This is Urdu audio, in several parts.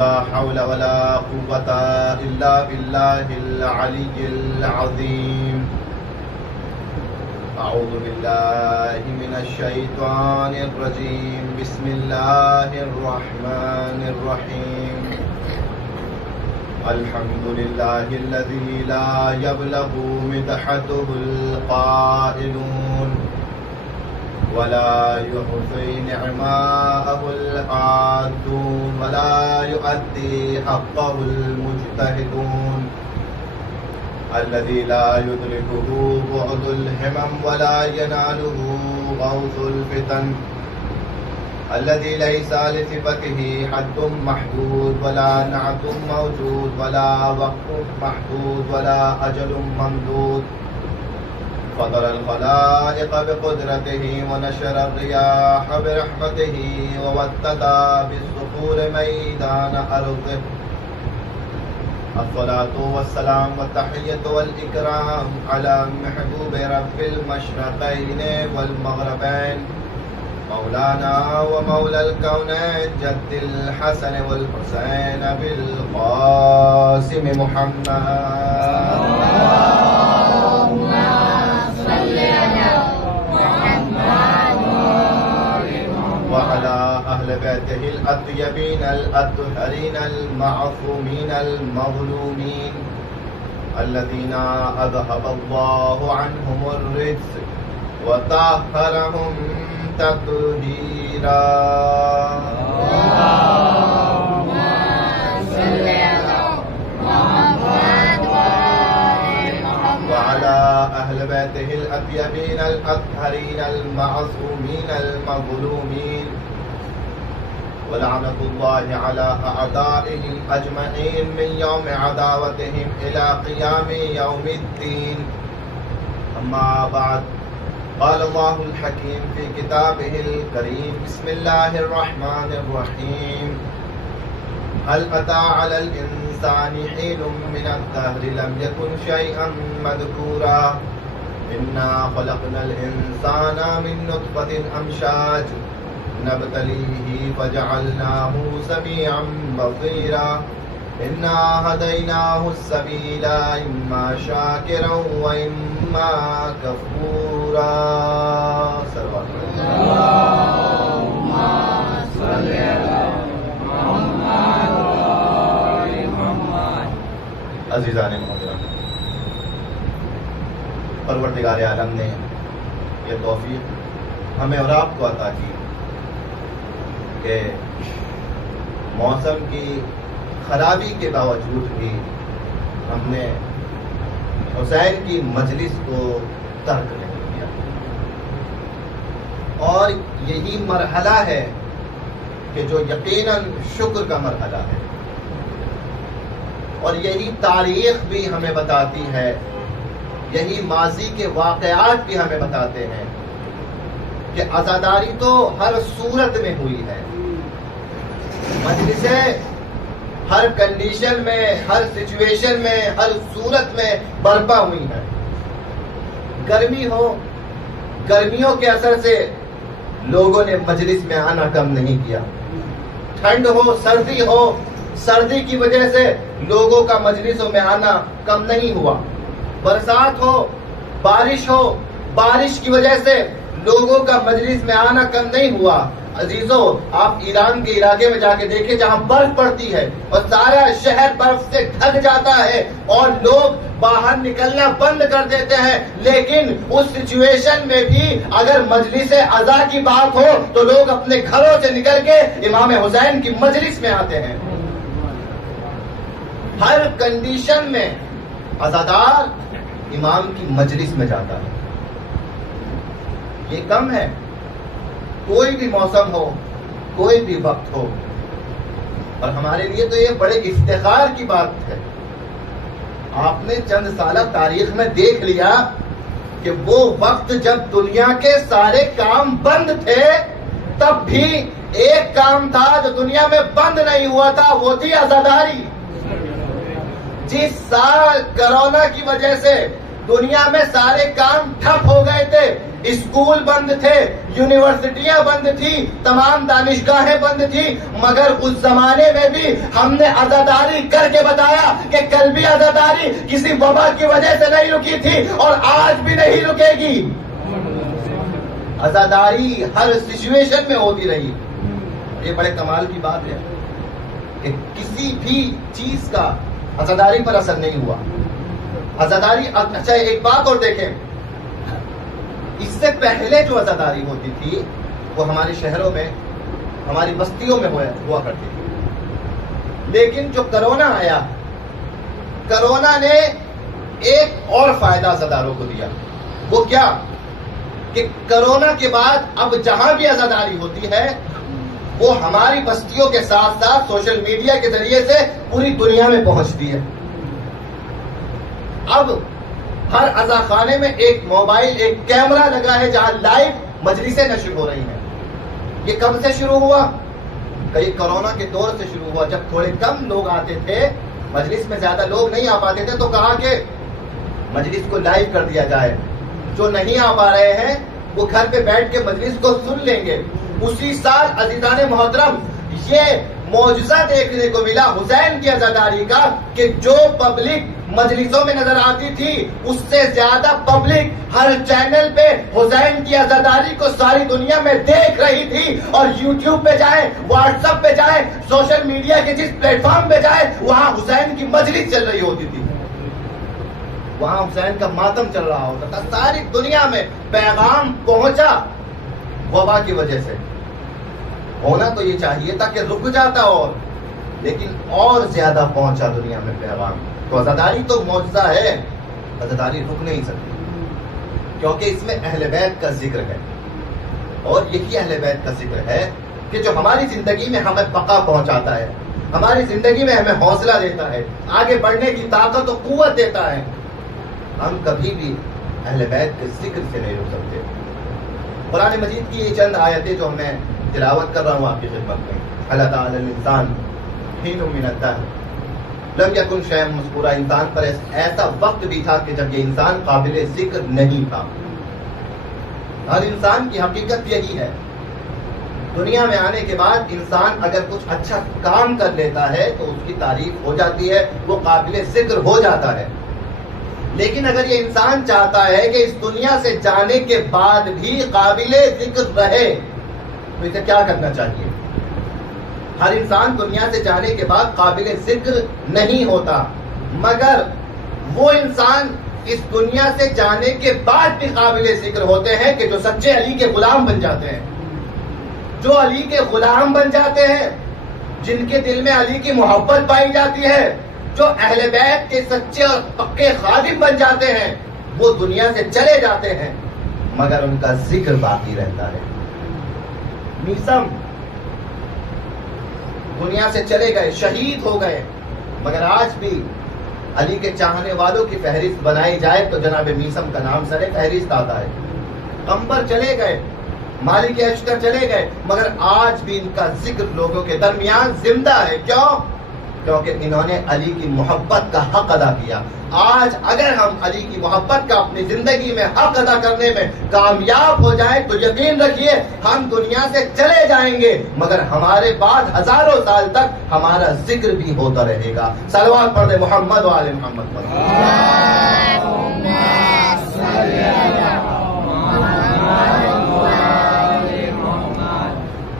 لا حول ولا قوة إلا بالله العلي العظيم. أعوذ بالله من الشيطان الرجيم. بسم الله الرحمن الرحيم. الحمد لله الذي لا يبلغ مدحته القائلون ولا يحصي نعماءه العادون ولا يؤدي حقه المجتهدون. الذي لا يدركه بعد الهمم ولا يناله غوث الفتن. الذي ليس لصفته حد محدود ولا نعت موجود ولا وقت محدود ولا أجل ممدود. فطر الخلائق بقدرته ونشر الرياح برحمته ووتدا بالصخور ميدان أرضه. الصلاة والسلام والتحية والإكرام على محبوب رب المشرقين والمغربين مولانا ومولى الكونين جد الحسن والحسين بالقاسم محمد. وعلى أهل بيته الأطيبين الأطهرين المعصومين المظلومين الذين أذهب الله عنهم الرجس وطهرهم تطهيرا. اللهم صل على محمد وعلى أهل بيته الأطيبين الأطهرين المعصومين المظلومين ولعنة الله على أعدائهم أجمعين من يوم عداوتهم إلى قيام يوم الدين. أما بعد، قال الله الحكيم في كتابه الكريم. بسم الله الرحمن الرحيم. هل أتى على الإنسان حين من الدهر لم يكن شيئا مذكورا. إنا خلقنا الإنسان من نطفة أمشاج نبتليه فجعلناه سميعا بصيرا. إنا هديناه السبيل إما شاكرا وإما كفورا. اللهم صل على محمد وآل محمد. عزیزان محترم، پروردگار عالم نے یہ توفیق ہمیں اور آپ کو عطا کی کہ موسم کی خرابی کے باوجود بھی ہم نے حسین کی مجلس کو ترک نہیں کیا. اور یہی مرحلہ ہے کہ جو یقیناً شکر کا مرحلہ ہے. اور یہی تاریخ بھی ہمیں بتاتی ہے، یہی ماضی کے واقعات بھی ہمیں بتاتے ہیں کہ عزاداری تو ہر صورت میں ہوئی ہے. مجلسیں ہر کنڈیشن میں، ہر سچویشن میں، ہر صورت میں برپا ہوئی ہیں. گرمی ہو، گرمیوں کے اثر سے لوگوں نے مجلس میں آنا کم نہیں کیا. ٹھنڈ ہو، سردی ہو، سردی کی وجہ سے لوگوں کا مجلسوں میں آنا کم نہیں ہوا. برسات ہو، بارش ہو، بارش کی وجہ سے لوگوں کا مجلس میں آنا کم نہیں ہوا. عزیزو، آپ ایران کے علاقے میں جا کے دیکھیں جہاں برف پڑتی ہے اور سارا شہر برف سے ڈھک جاتا ہے اور لوگ باہر نکلنا بند کر دیتے ہیں، لیکن اس سچویشن میں بھی اگر مجلس عزا کی بات ہو تو لوگ اپنے گھروں سے نکل کے امام حسین کی مجلس میں آتے ہیں. ہر کنڈیشن میں عزادار امام کی مجلس میں جاتا ہے. یہ کم ہے؟ کوئی بھی موسم ہو، کوئی بھی وقت ہو. اور ہمارے لیے تو یہ بڑے افتخار کی بات ہے. آپ نے چند سالہ تاریخ میں دیکھ لیا کہ وہ وقت جب دنیا کے سارے کام بند تھے، تب بھی ایک کام تھا جو دنیا میں بند نہیں ہوا تھا، وہ تھی عزاداری. جس سال کرونا کی وجہ سے دنیا میں سارے کام ٹھپ ہو گئے تھے، اسکول بند تھے، یونیورسٹیاں بند تھی، تمام دانشگاہیں بند تھی، مگر اس زمانے میں بھی ہم نے عزاداری کر کے بتایا کہ قلبی عزاداری کسی وبا کی وجہ سے نہیں رکی تھی اور آج بھی نہیں رکے گی۔ عزاداری ہر سچویشن میں ہوتی رہی۔ یہ بڑے کمال کی بات ہے کہ کسی بھی چیز کا عزاداری پر اثر نہیں ہوا۔ عزاداری، اچھا ایک بات اور دیکھیں، اس سے پہلے جو عزاداری ہوتی تھی وہ ہمارے شہروں میں، ہماری بستیوں میں ہوا کرتی تھی، لیکن جو کرونا آیا، کرونا نے ایک اور فائدہ عزاداروں کو دیا۔ وہ کیا کہ کرونا کے بعد اب جہاں بھی عزاداری ہوتی ہے وہ ہماری بستیوں کے ساتھ ساتھ سوشل میڈیا کے ذریعے سے پوری دنیا میں پہنچتی ہے۔ اب ہر عزاخانے میں ایک موبائل، ایک کیمرہ لگا ہے جہاں لائیو مجلسیں نشر ہو رہی ہیں۔ یہ کب سے شروع ہوا؟ کئی کرونا کے دور سے شروع ہوا، جب تھوڑے کم لوگ آتے تھے، مجلس میں زیادہ لوگ نہیں آ پاتے تھے، تو کہا کہ مجلس کو لائیو کر دیا جائے، جو نہیں آ پا رہے ہیں وہ گھر پہ بیٹھ کے مجلس کو سن لیں گے۔ اسی سال عزیزان محترم یہ معجزہ دیکھنے کو ملا حسین کی عزاداری کا کہ جو پبلک مجلسوں میں نظر آتی تھی اس سے زیادہ پبلک ہر چینل پہ حسین کی عزاداری کو ساری دنیا میں دیکھ رہی تھی، اور یوٹیوب پہ جائیں، واٹس ایپ پہ جائیں، سوشل میڈیا کے جس پلیٹ فارم پہ جائیں وہاں حسین کی مجلس چل رہی ہوتی تھی، وہاں حسین کا ماتم چل رہا ہوتا تھا۔ ساری دنیا میں پیغام پہنچا وبا کی وجہ سے۔ ہونا تو یہ چاہیے تھا کہ رک جاتا، اور لیکن اور زیادہ پہنچا دنیا میں پیغام۔ تو عزاداری تو معجزہ ہے، عزاداری رک نہیں سکتی، کیونکہ اس میں اہل بیت کا ذکر ہے، اور یہی اہل بیت کا ذکر ہے کہ جو ہماری زندگی میں ہمیں بقا پہنچاتا ہے، ہماری زندگی میں ہمیں حوصلہ دیتا ہے، آگے بڑھنے کی طاقت و قوت دیتا ہے۔ ہم کبھی بھی اہل بیت کے ذکر سے نہیں رک سکتے۔ قرآن مجید کی یہ چند آیتیں جو میں تلاوت کر رہا ہوں آپ کی خدمت میں، اللہ تعالی الانسان حین من الدہر لم یکن شیئا مذکورا، انسان پر ایسا وقت بھی تھا کہ جب یہ انسان قابل ذکر نہیں تھا۔ ہر انسان کی حقیقت یہی ہے، دنیا میں آنے کے بعد انسان اگر کچھ اچھا کام کر لیتا ہے تو اس کی تعریف ہو جاتی ہے، وہ قابل ذکر ہو جاتا ہے۔ لیکن اگر یہ انسان چاہتا ہے کہ اس دنیا سے جانے کے بعد بھی قابل ذکر رہے تو اسے کیا کرنا چاہیے؟ ہر انسان دنیا سے جانے کے بعد قابل ذکر نہیں ہوتا، مگر وہ انسان اس دنیا سے جانے کے بعد بھی قابل ذکر ہوتے ہیں کہ جو سچے علی کے غلام بن جاتے ہیں، جو علی کے غلام بن جاتے ہیں، جن کے دل میں علی کی محبت پائی جاتی ہے، جو اہل بیت کے سچے اور پکے خادم بن جاتے ہیں، وہ دنیا سے چلے جاتے ہیں مگر ان کا ذکر باقی رہتا ہے۔ میثم دنیا سے چلے گئے، شہید ہو گئے، مگر آج بھی علی کے چاہنے والوں کی فہرست بنائی جائے تو جناب میثم کا نام سر فہرست آتا ہے۔ قمبر چلے گئے، مالک اشتر چلے گئے، مگر آج بھی ان کا ذکر لوگوں کے درمیان زندہ ہے۔ کیوں؟ کیونکہ انہوں نے علی کی محبت کا حق ادا کیا۔ آج اگر ہم علی کی محبت کا اپنی زندگی میں حق ادا کرنے میں کامیاب ہو جائیں تو یقین رکھیے ہم دنیا سے چلے جائیں گے مگر ہمارے بعد ہزاروں سال تک ہمارا ذکر بھی ہوتا رہے گا۔ صلوات پڑھ دے محمد و آل محمد پر۔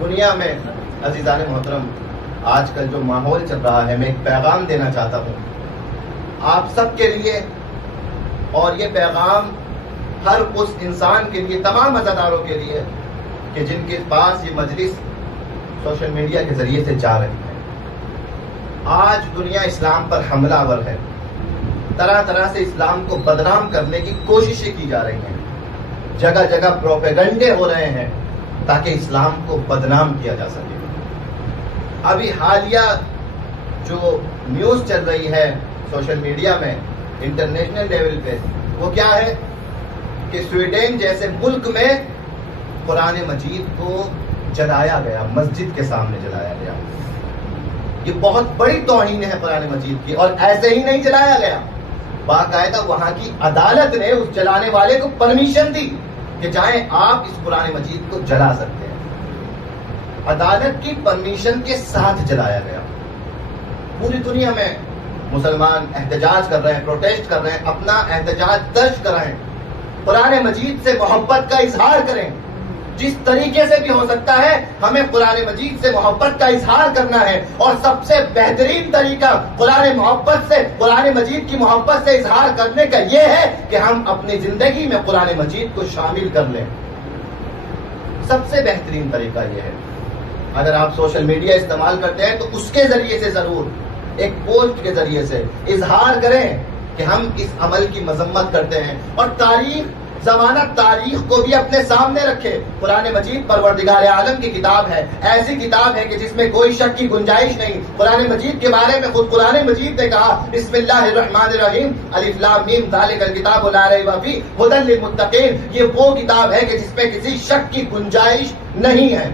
دنیا میں عزیزان محترم آج کل جو ماحول چل رہا ہے، میں ایک پیغام دینا چاہتا ہوں آپ سب کے لیے، اور یہ پیغام ہر اس انسان کے لیے، تمام عزاداروں کے لیے کہ جن کے پاس یہ مجلس سوشل میڈیا کے ذریعے سے جا رہی ہے۔ آج دنیا اسلام پر حملہ آور ہے، طرح طرح سے اسلام کو بدنام کرنے کی کوششیں کی جا رہی ہیں، جگہ جگہ پروپیگنڈے ہو رہے ہیں تاکہ اسلام کو بدنام کیا جا سکے۔ ابھی حالیہ جو نیوز چل رہی ہے سوشل میڈیا میں انٹرنیشنل لیول پہ، وہ کیا ہے کہ سویڈن جیسے ملک میں قرآن مجید کو جلایا گیا، مسجد کے سامنے جلایا گیا۔ یہ بہت بڑی توہین ہے قرآن مجید کی، اور ایسے ہی نہیں جلایا گیا، باقاعدہ وہاں کی عدالت نے اس جلانے والے کو پرمیشن دی کہ جائیں آپ اس قرآن مجید کو جلا سکتے ہیں. عدالت کی پرمیشن کے ساتھ جلایا گیا. پوری دنیا میں مسلمان احتجاج کر رہے ہیں, پروٹیسٹ کر رہے ہیں, اپنا احتجاج درج کرائیں, قرآن مجید سے محبت کا اظہار کریں. جس طریقے سے بھی ہو سکتا ہے ہمیں قرآن مجید سے محبت کا اظہار کرنا ہے, اور سب سے بہترین طریقہ قرآن مجید کی محبت سے اظہار کرنے کا یہ ہے کہ ہم اپنی زندگی میں قرآن مجید کو شامل کر لیں. سب سے بہترین طریقہ یہ ہے. اگر آپ سوشل میڈیا استعمال کرتے ہیں تو اس کے ذریعے سے ضرور ایک پوسٹ کے ذریعے سے اظہار کریں کہ ہم اس عمل کی مذمت کرتے ہیں, اور تاریخ کو بھی اپنے سامنے رکھے. قرآن مجید پروردگار عالم کی کتاب ہے, ایسی کتاب ہے کہ جس میں کوئی شک کی گنجائش نہیں. قرآن مجید کے بارے میں خود قرآن مجید نے کہا بسم اللہ الرحمن الرحیم الف لام میم ذالک الکتاب لا ریب فیہ ھدی للمتقین. یہ وہ کتاب ہے کہ جس میں کسی شک کی گنجائش نہیں ہے,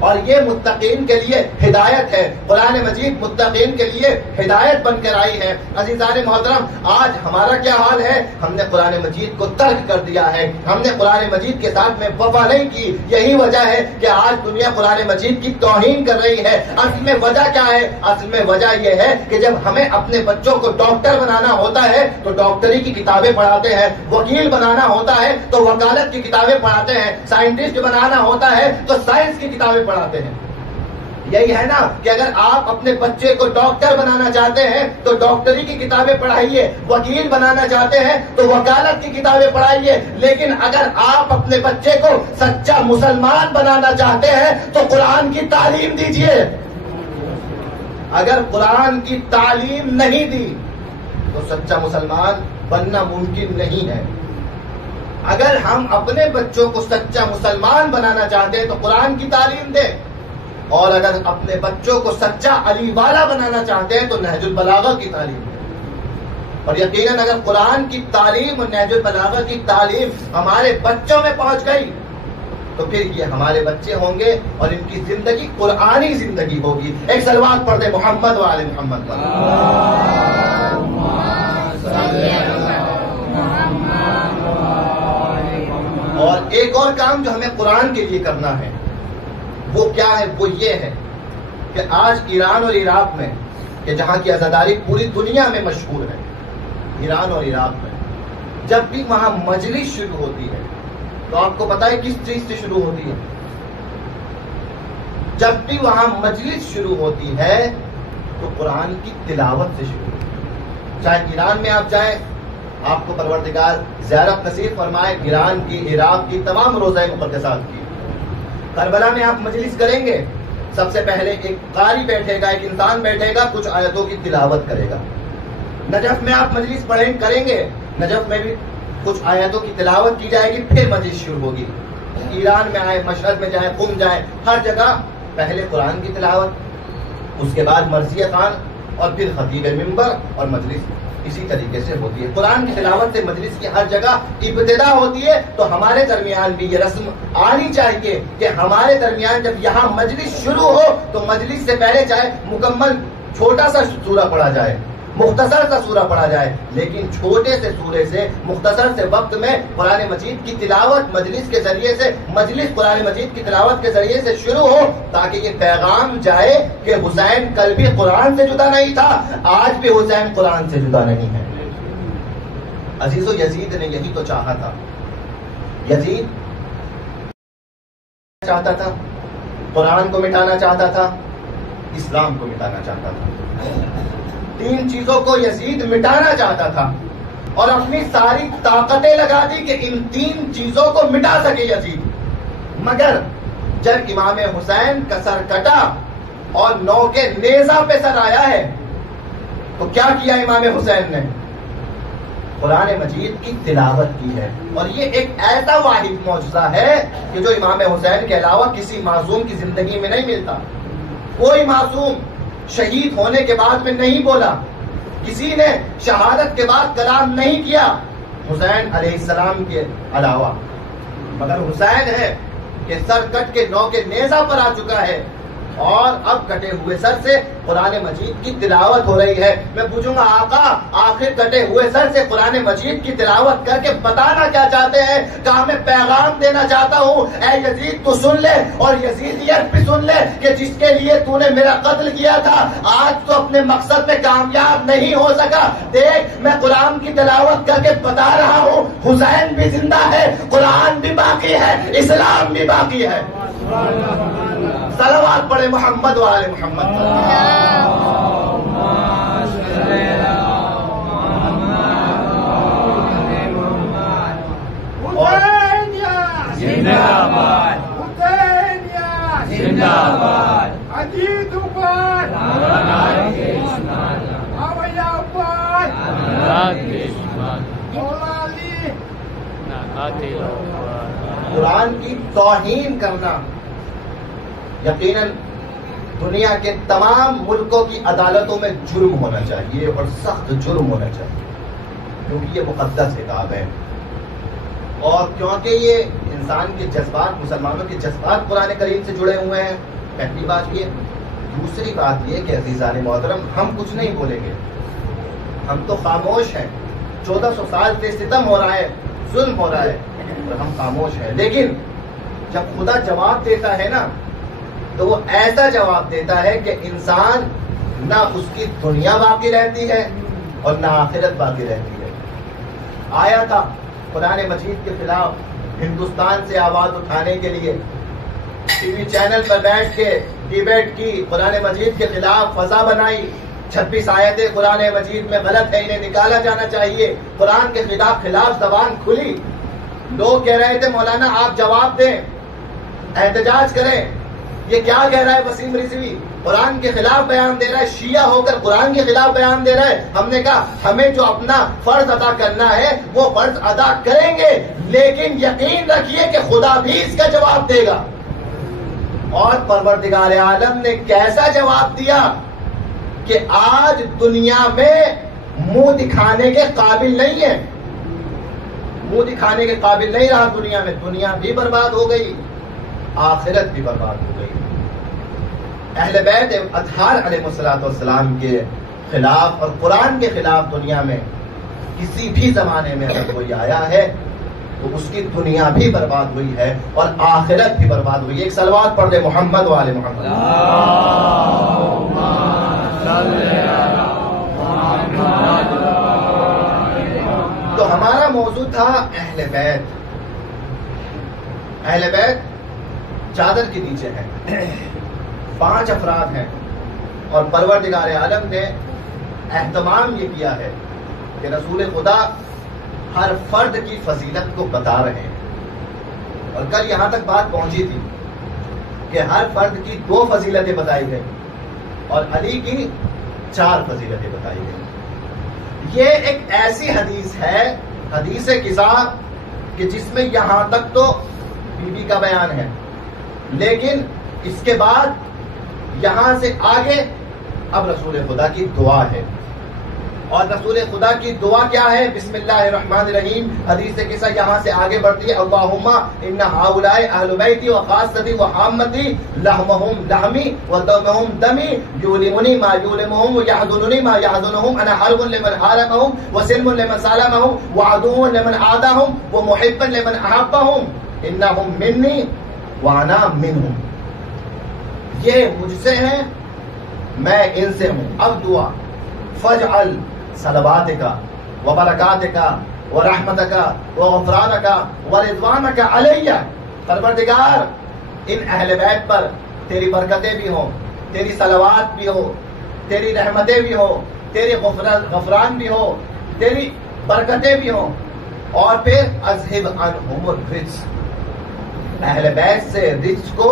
اور یہ متقین کے لیے ہدایت ہے. قرآن مجید متقین کے لیے ہدایت بن کر آئی ہے. عزیزان محترم, آج ہمارا کیا حال ہے؟ ہم نے قرآن مجید کو ترک کر دیا ہے, ہم نے قرآن مجید کے ساتھ میں وفا نہیں کی. یہی وجہ ہے کہ آج دنیا قرآن مجید کی توہین کر رہی ہے. اصل میں وجہ کیا ہے؟ اصل میں وجہ یہ ہے کہ جب ہمیں اپنے بچوں کو ڈاکٹر بنانا ہوتا ہے تو ڈاکٹری کی کتابیں پڑھاتے ہیں, وکیل بنانا ہوتا ہے تو وکالت کی کتابیں پڑھاتے ہیں, سائنٹسٹ بنانا ہوتا ہے تو سائنس کی کتابیں پڑھاتے ہیں. یہی ہے نا کہ اگر آپ اپنے بچے کو ڈاکٹر بنانا چاہتے ہیں تو ڈاکٹری کی کتابیں پڑھائیے, وکیل بنانا چاہتے ہیں تو وکالت کی کتابیں پڑھائیے. لیکن اگر آپ اپنے بچے کو سچا مسلمان بنانا چاہتے ہیں تو قرآن کی تعلیم دیجیے. اگر قرآن کی تعلیم نہیں دی تو سچا مسلمان بننا ممکن نہیں ہے. اگر ہم اپنے بچوں کو سچا مسلمان بنانا چاہتے ہیں تو قرآن کی تعلیم دیں, اور اگر اپنے بچوں کو سچا علی والا بنانا چاہتے ہیں تو نہج البلاغہ کی تعلیم دیں. اور یقیناً اگر قرآن کی تعلیم اور نہج البلاغہ کی تعلیم ہمارے بچوں میں پہنچ گئی تو پھر یہ ہمارے بچے ہوں گے اور ان کی زندگی قرآنی زندگی ہوگی. ایک صلوات پڑھ دیں محمد و آل محمد پر. اور ایک اور کام جو ہمیں قرآن کے لیے کرنا ہے وہ کیا ہے؟ وہ یہ ہے کہ آج ایران اور عراق میں, کہ جہاں کی عزاداری پوری دنیا میں مشہور ہے, ایران اور عراق میں جب بھی وہاں مجلس شروع ہوتی ہے تو آپ کو پتا ہے کس چیز سے شروع ہوتی ہے؟ جب بھی وہاں مجلس شروع ہوتی ہے تو قرآن کی تلاوت سے شروع ہوتی ہے. چاہے ایران میں آپ جائیں, آپ کو پروردگار زیارت نصیب فرمائے ایران کی, عراق کی تمام روضہ مقدسات کی. کربلا میں آپ مجلس کریں گے, سب سے پہلے ایک قاری بیٹھے گا, ایک انسان بیٹھے گا, کچھ آیتوں کی تلاوت کرے گا. نجف میں آپ مجلس کریں گے, نجف میں بھی کچھ آیتوں کی تلاوت کی جائے گی, پھر مجلس شروع ہوگی. ایران میں آئے, مشہد میں جائیں, قم جائیں, ہر جگہ پہلے قرآن کی تلاوت, اس کے بعد مرثیہ خوان, اور پھر خطیب ممبر, اور مجلس اسی طریقے سے ہوتی ہے. قرآن کی تلاوت سے مجلس کی ہر جگہ ابتدا ہوتی ہے. تو ہمارے درمیان بھی یہ رسم آنی چاہیے کہ ہمارے درمیان جب یہاں مجلس شروع ہو تو مجلس سے پہلے چاہے مکمل چھوٹا سا سورہ پڑھا جائے, مختصر سا سورہ پڑھا جائے, لیکن چھوٹے سے سورے سے, مختصر سے وقت میں قرآن مجید کی تلاوت مجلس کے ذریعے سے, مجلس قرآن مجید کی تلاوت کے ذریعے سے شروع ہو, تاکہ یہ پیغام جائے کہ حسین کل بھی قرآن سے جدا نہیں تھا, آج بھی حسین قرآن سے جدا نہیں ہے. عزیزو, یزید نے یہی تو چاہا تھا. یزید چاہتا تھا, قرآن کو مٹانا چاہتا تھا, اسلام کو مٹانا چاہتا تھا. تین چیزوں کو یزید مٹانا چاہتا تھا اور اپنی ساری طاقتیں لگا دی کہ ان تین چیزوں کو مٹا سکے یزید. مگر جب امام حسین کا سر کٹا اور نو کے نیزہ پہ سر آیا ہے تو کیا کیا امام حسین نے؟ قرآن مجید کی تلاوت کی ہے. اور یہ ایک ایسا واحد معجزہ ہے کہ جو امام حسین کے علاوہ کسی معصوم کی زندگی میں نہیں ملتا. کوئی معصوم شہید ہونے کے بعد میں نہیں بولا, کسی نے شہادت کے بعد کلام نہیں کیا حسین علیہ السلام کے علاوہ. مگر حسین ہے کہ سر کٹ کے نو کے نیزہ پر آ چکا ہے, اور اب کٹے ہوئے سر سے قرآن مجید کی تلاوت ہو رہی ہے. میں پوچھوں گا آقا آخر کٹے ہوئے سر سے قرآن مجید کی تلاوت کر کے بتانا کیا چاہتے ہیں؟ کہا میں پیغام دینا چاہتا ہوں اے یزید تو سن لے اور یزیدیت بھی سن لے کہ جس کے لیے تو نے میرا قتل کیا تھا آج تو اپنے مقصد میں کامیاب نہیں ہو سکا. دیکھ میں قرآن کی تلاوت کر کے بتا رہا ہوں حسین بھی زندہ ہے, قرآن بھی باقی ہے, اسلام بھی باقی ہے. صلوات پڑھے محمد والے محمد. قرآن کی توہین کرنا یقیناً دنیا کے تمام ملکوں کی عدالتوں میں جرم ہونا چاہیے اور سخت جرم ہونا چاہیے, کیونکہ یہ مقدس کتاب ہے اور کیونکہ یہ انسان کے جذبات, مسلمانوں کے جذبات قرآن کریم سے جڑے ہوئے ہیں. پہلی بات یہ. دوسری بات یہ کہ عزیزان محترم ہم کچھ نہیں بولیں گے, ہم تو خاموش ہیں. 1400 سال سے ستم ہو رہا ہے, ظلم ہو رہا ہے اور ہم خاموش ہیں. لیکن جب خدا جواب دیتا ہے نا تو وہ ایسا جواب دیتا ہے کہ انسان نہ اس کی دنیا باقی رہتی ہے اور نہ آخرت باقی رہتی ہے. آیا تھا قرآن مجید کے خلاف ہندوستان سے آواز اٹھانے کے لیے, ٹی وی چینل پر بیٹھ کے ڈیبیٹ کی, قرآن مجید کے خلاف فضا بنائی, 26 آیتیں قرآن مجید میں غلط ہے انہیں نکالا جانا چاہیے, قرآن کے خلاف زبان کھلی. لوگ کہہ رہے تھے مولانا آپ جواب دیں, احتجاج کریں. یہ کیا کہہ رہا ہے وسیم رضوی؟ قرآن کے خلاف بیان دے رہا ہے, شیعہ ہو کر قرآن کے خلاف بیان دے رہا ہے. ہم نے کہا ہمیں جو اپنا فرض ادا کرنا ہے وہ فرض ادا کریں گے, لیکن یقین رکھیے کہ خدا بھی اس کا جواب دے گا. اور پروردگار عالم نے کیسا جواب دیا کہ آج دنیا میں منہ دکھانے کے قابل نہیں ہے, منہ دکھانے کے قابل نہیں رہا دنیا میں. دنیا بھی برباد ہو گئی, آخرت بھی برباد ہو گئی. اہل بیت اطہار علیہ السلام کے خلاف اور قرآن کے خلاف دنیا میں کسی بھی زمانے میں اگر کوئی آیا ہے تو اس کی دنیا بھی برباد ہوئی ہے اور آخرت بھی برباد ہوئی ہے. ایک صلوات پڑھ دے محمد والے محمد. تو ہمارا موضوع تھا اہل بیت. اہل بیت چادر کے نیچے ہے, 5 افراد ہیں اور پروردگار عالم نے اہتمام یہ کیا ہے کہ رسول خدا ہر فرد کی فضیلت کو بتا رہے ہیں. اور کل یہاں تک بات پہنچی تھی کہ ہر فرد کی 2 فضیلتیں بتائی گئی اور علی کی 4 فضیلتیں بتائی گئی. یہ ایک ایسی حدیث ہے, حدیث قصہ, کہ جس میں یہاں تک تو بی بی کا بیان ہے, لیکن اس کے بعد یہاں سے آگے اب رسول خدا کی دعا ہے. اور رسول خدا کی دعا کیا ہے؟ بسم اللہ الرحمن الرحیم. حدیث قصہ یہاں سے آگے بڑھتی ہے. اللہم ان ہؤلاء اہل بیتی وخاصتی وحامتی لحمہم لحمی ودمہم دمی یولمنی ما یولمہم ویحزننی ما یحزنہم انا حرب لمن حاربہم وسلم لمن سالمہم وعدو لمن عادہم ومحب لمن احبہم انہم منی وانا منہم. یہ مجھ سے ہیں, میں ان سے ہوں. اب دعا فجعل صلواتک وبرکاتک ورحمتک وغفرانک ورضوانک علی. پروردگار ان اہل بیت پر تیری برکتیں بھی ہوں, تیری صلوات بھی ہو, تیری رحمتیں بھی ہو, تیری غفران بھی ہو, تیری برکتیں بھی ہوں. اور پھر اذہب عنہم الرجس, اہل بیت سے رجس کو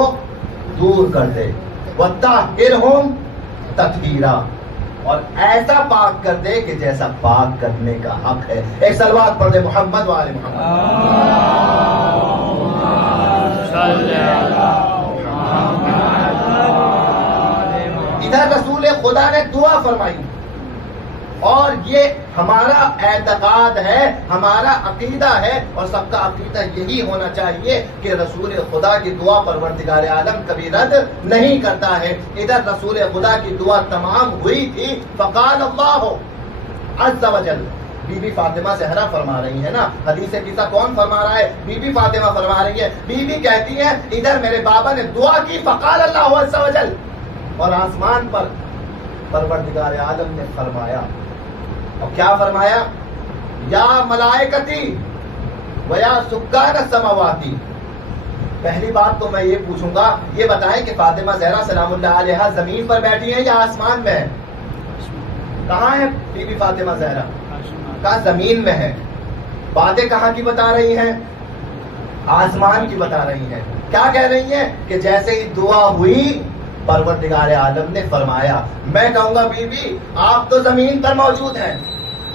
دور کر دے. وطہرہم تطہیرا, اور ایسا پاک کر دے کہ جیسا پاک کرنے کا حق ہے. ایک صلوات پڑھ دے محمد والے محمد. ادھر رسول خدا نے دعا فرمائی, اور یہ ہمارا اعتقاد ہے، ہمارا عقیدہ ہے، اور سب کا عقیدہ یہی ہونا چاہیے کہ رسول خدا کی دعا پروردگار عالم کبھی رد نہیں کرتا ہے۔ ادھر رسول خدا کی دعا تمام ہوئی تھی، فقال اللہ عز وجل، بی بی فاطمہ زہرا فرما رہی ہے نا، حدیث قصہ کون فرما رہا ہے؟ بی بی فاطمہ فرما رہی ہے۔ بی بی کہتی ہے ادھر میرے بابا نے دعا کی، فقال اللہ عز وجل، اور آسمان پر پروردگار عالم نے فرمایا، اور کیا فرمایا؟ یا ملائکتی ویا سکان السماواتی۔ پہلی بات تو میں یہ پوچھوں گا، یہ بتائیں کہ فاطمہ زہرا سلام اللہ علیہا زمین پر بیٹھی ہیں یا آسمان میں ہے؟ کہاں ہے بی بی فاطمہ زہرا؟ کہاں؟ زمین میں ہے۔ باتیں کہاں کی بتا رہی ہیں؟ آسمان کی بتا رہی ہیں۔ کیا کہہ رہی ہیں؟ کہ جیسے ہی دعا ہوئی پروردگار عالم نے فرمایا۔ میں کہوں گا بی بی آپ تو زمین پر موجود ہیں،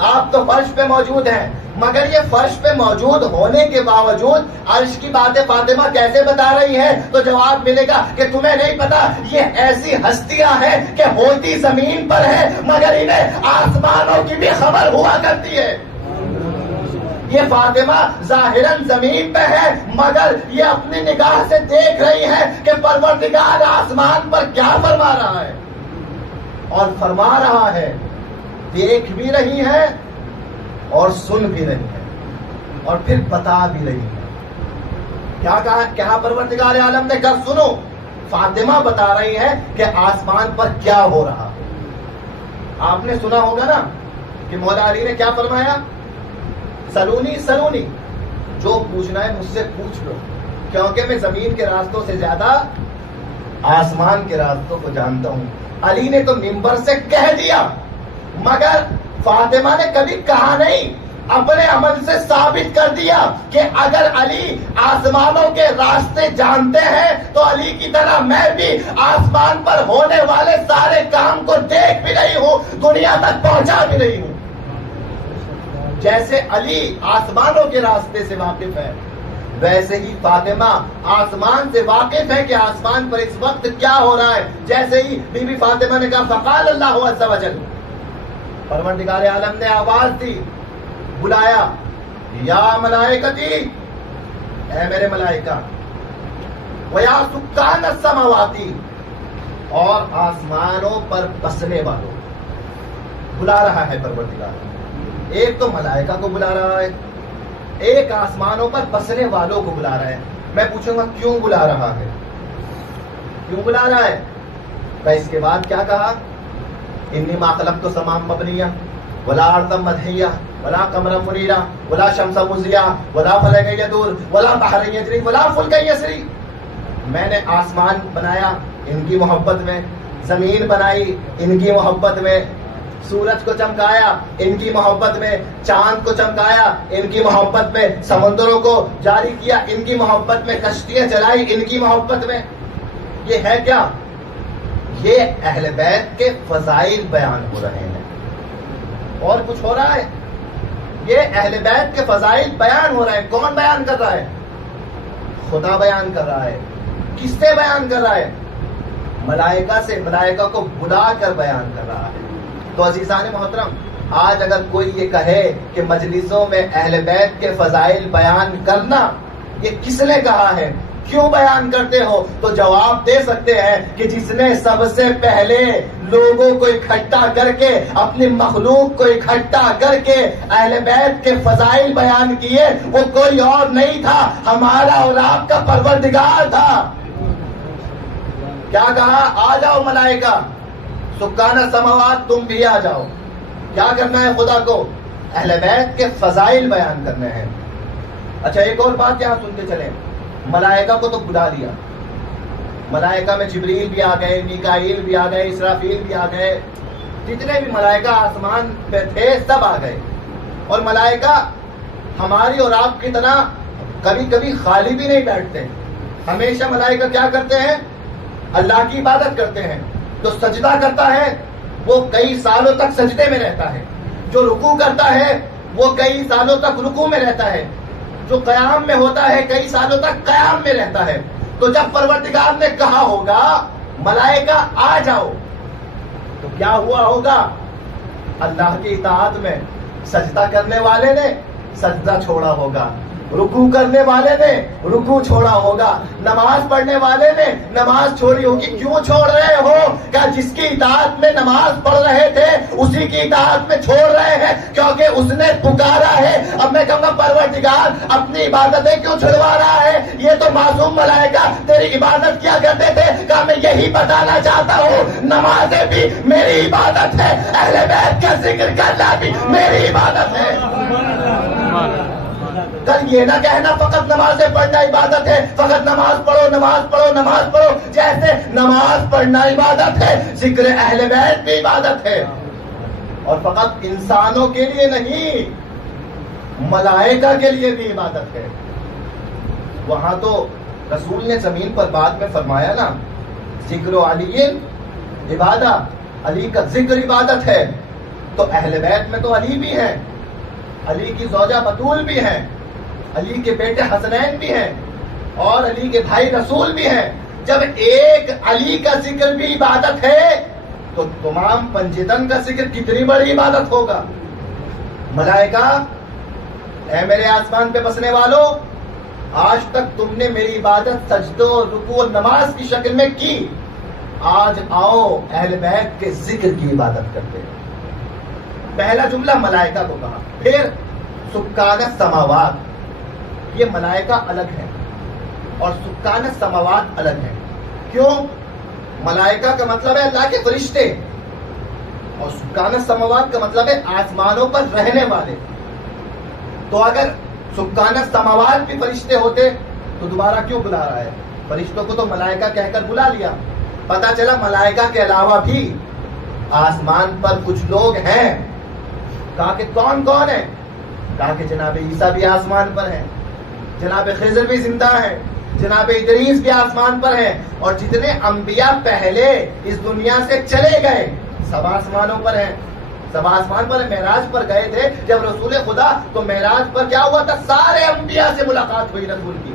آپ تو فرش پہ موجود ہیں، مگر یہ فرش پہ موجود ہونے کے باوجود عرش کی باتیں فاطمہ کیسے بتا رہی ہیں؟ تو جواب ملے گا کہ تمہیں نہیں پتا یہ ایسی ہستیاں ہیں کہ ہوتی زمین پر ہے مگر انہیں آسمانوں کی بھی خبر ہوا کرتی ہے۔ یہ فاطمہ ظاہراً زمین پہ ہے مگر یہ اپنی نگاہ سے دیکھ رہی ہے کہ پروردگار آسمان پر کیا فرما رہا ہے، اور فرما رہا ہے، دیکھ بھی رہی ہے اور سن بھی رہی ہے اور پھر بتا بھی رہی ہے۔ کیا کہا؟ کیا پروردگار عالم نے کہا سنو، فاطمہ بتا رہی ہے کہ آسمان پر کیا ہو رہا ہے۔ آپ نے سنا ہوگا نا کہ مولا علی نے کیا فرمایا؟ سلونی سلونی، جو پوچھنا ہے مجھ سے پوچھ لو، کیونکہ میں زمین کے راستوں سے زیادہ آسمان کے راستوں کو جانتا ہوں۔ علی نے تو منبر سے کہہ دیا مگر فاطمہ نے کبھی کہا نہیں، اپنے عمل سے ثابت کر دیا کہ اگر علی آسمانوں کے راستے جانتے ہیں تو علی کی طرح میں بھی آسمان پر ہونے والے سارے کام کو دیکھ بھی رہی ہوں، دنیا تک پہنچا بھی رہی ہوں۔ جیسے علی آسمانوں کے راستے سے واقف ہے ویسے ہی فاطمہ آسمان سے واقف ہے کہ آسمان پر اس وقت کیا ہو رہا ہے۔ جیسے ہی بی بی فاطمہ نے کہا فقال اللہ عز وجل، پروردگار عالم نے آواز دی، بلایا، یا ملائکتی، اے میرے ملائکہ، ویا سکان السماواتی، اور آسمانوں پر بسنے والوں، بلا رہا ہے پروردگار۔ ایک تو ملائکہ کو بلا رہا ہے، ایک آسمانوں پر بسنے والوں کو بلا رہا ہے۔ میں پوچھوں گا کیوں بلا رہا ہے؟ کیوں بلا رہا ہے؟ تو اس کے بعد کیا کہا؟ انی ما خلقت السماء مبنیہ ولا ارضا مدحیہ ولا قمرا منیرا ولا شمسا مضیہ ولا فلکا یدور ولا بحر یجری ولا فلکا یسری۔ میں نے آسمان بنایا ان کی محبت میں، زمین بنائی ان کی محبت میں، سورج کو چمکایا ان کی محبت میں، چاند کو چمکایا ان کی محبت میں، سمندروں کو جاری کیا ان کی محبت میں، کشتیاں چلائی ان کی محبت میں۔ یہ ہے کیا؟ یہ اہل بیت کے فضائل بیان ہو رہے ہیں، اور کچھ ہو رہا ہے؟ یہ اہل بیت کے فضائل بیان ہو رہے ہیں۔ کون بیان کر رہا ہے؟ خدا بیان کر رہا ہے۔ کس سے بیان کر رہا ہے؟ ملائکہ سے، ملائکہ کو بلا کر بیان کر رہا ہے۔ تو عزیزان محترم، آج اگر کوئی یہ کہے کہ مجلسوں میں اہل بیت کے فضائل بیان کرنا یہ کس نے کہا ہے، کیوں بیان کرتے ہو، تو جواب دے سکتے ہیں کہ جس نے سب سے پہلے لوگوں کو اکٹھا کر کے، اپنی مخلوق کو اکٹھا کر کے اہل بیت کے فضائل بیان کیے وہ کوئی اور نہیں تھا، ہمارا اور آپ کا پروردگار تھا۔ کیا کہا؟ آ جاؤ ملائکہ، سکان السماوات، تم بھی آ جاؤ۔ کیا کرنا ہے خدا کو؟ اہل بیت کے فضائل بیان کرنے ہیں۔ اچھا ایک اور بات یہاں سنتے چلیں، ملائکہ کو تو بلا لیا، ملائکہ میں جبریل بھی آ گئے، میکائیل بھی آ گئے، اسرافیل بھی آ گئے، جتنے بھی ملائکہ آسمان پہ تھے سب آ گئے۔ اور ملائکہ ہماری اور آپ کی طرح کبھی کبھی خالی بھی نہیں بیٹھتے، ہمیشہ ملائکہ کیا کرتے ہیں؟ اللہ کی عبادت کرتے ہیں۔ جو سجدہ کرتا ہے وہ کئی سالوں تک سجدے میں رہتا ہے، جو رکوع کرتا ہے وہ کئی سالوں تک رکوع میں رہتا ہے، جو قیام میں ہوتا ہے کئی سالوں تک قیام میں رہتا ہے۔ تو جب پروردگار نے کہا ہوگا ملائکہ آ جاؤ تو کیا ہوا ہوگا؟ اللہ کی اطاعت میں سجدہ کرنے والے نے سجدہ چھوڑا ہوگا، رکوع کرنے والے نے رکوع چھوڑا ہوگا، نماز پڑھنے والے نے نماز چھوڑی ہوگی۔ کیوں چھوڑ رہے ہو؟ کہ جس کی اطاعت میں نماز پڑھ رہے تھے اسی کی اطاعت میں چھوڑ رہے ہیں، کیونکہ اس نے پکارا ہے۔ اب میں کہوں گا پروردگار اپنی عبادتیں کیوں چھڑوا رہا ہے؟ یہ تو معصوم ملائکہ تیری عبادت کیا کرتے تھے، کہ میں یہی بتانا چاہتا ہوں نمازیں بھی میری عبادت ہے، اہل بیت کا ذکر کرنا بھی میری عبادت ہے۔ کل یہ نہ کہنا فقط نمازیں پڑھنا عبادت ہے، فقط نماز پڑھو نماز پڑھو نماز پڑھو، جیسے نماز پڑھنا عبادت ہے ذکر اہل بیت بھی عبادت ہے، اور فقط انسانوں کے لیے نہیں ملائکہ کے لیے بھی عبادت ہے۔ وہاں تو رسول نے زمین پر بعد میں فرمایا نا، ذکر علی عبادت، علی کا ذکر عبادت ہے، تو اہل بیت میں تو علی بھی ہیں، علی کی زوجہ بطول بھی ہیں، علی کے بیٹے حسنین بھی ہیں، اور علی کے بھائی رسول بھی ہیں۔ جب ایک علی کا ذکر بھی عبادت ہے تو تمام پنجتن کا ذکر کتنی بڑی عبادت ہوگا۔ ملائکہ، اے میرے آسمان پہ بسنے والوں، آج تک تم نے میری عبادت سجدوں رکوع اور نماز کی شکل میں کی، آج آؤ اہل بیت کے ذکر کی عبادت کرتے ہیں۔ پہلا جملہ ملائکہ کو کہا، پھر سکان السماوات، یہ ملائکہ الگ ہے اور سکان السماوات الگ ہے۔ کیوں؟ ملائکہ کا مطلب ہے اللہ کے فرشتے، اور سکان السماوات کا مطلب ہے آسمانوں پر رہنے والے۔ تو اگر سکان السماوات بھی فرشتے ہوتے تو دوبارہ کیوں بلا رہا ہے؟ فرشتوں کو تو ملائکہ کہہ کر بلا لیا، پتا چلا ملائکہ کے علاوہ بھی آسمان پر کچھ لوگ ہیں۔ کہا کہ کون کون ہے؟ کہا کہ جناب عیسیٰ بھی آسمان پر ہیں، جناب خضر بھی زندہ ہے، جناب ادریس بھی آسمان پر ہے، اور جتنے انبیاء پہلے اس دنیا سے چلے گئے سب آسمانوں پر ہیں، سب آسمان پر۔ معراج پر گئے تھے جب رسول خدا، تو معراج پر کیا ہوا تھا؟ سارے انبیاء سے ملاقات ہوئی رسول کی۔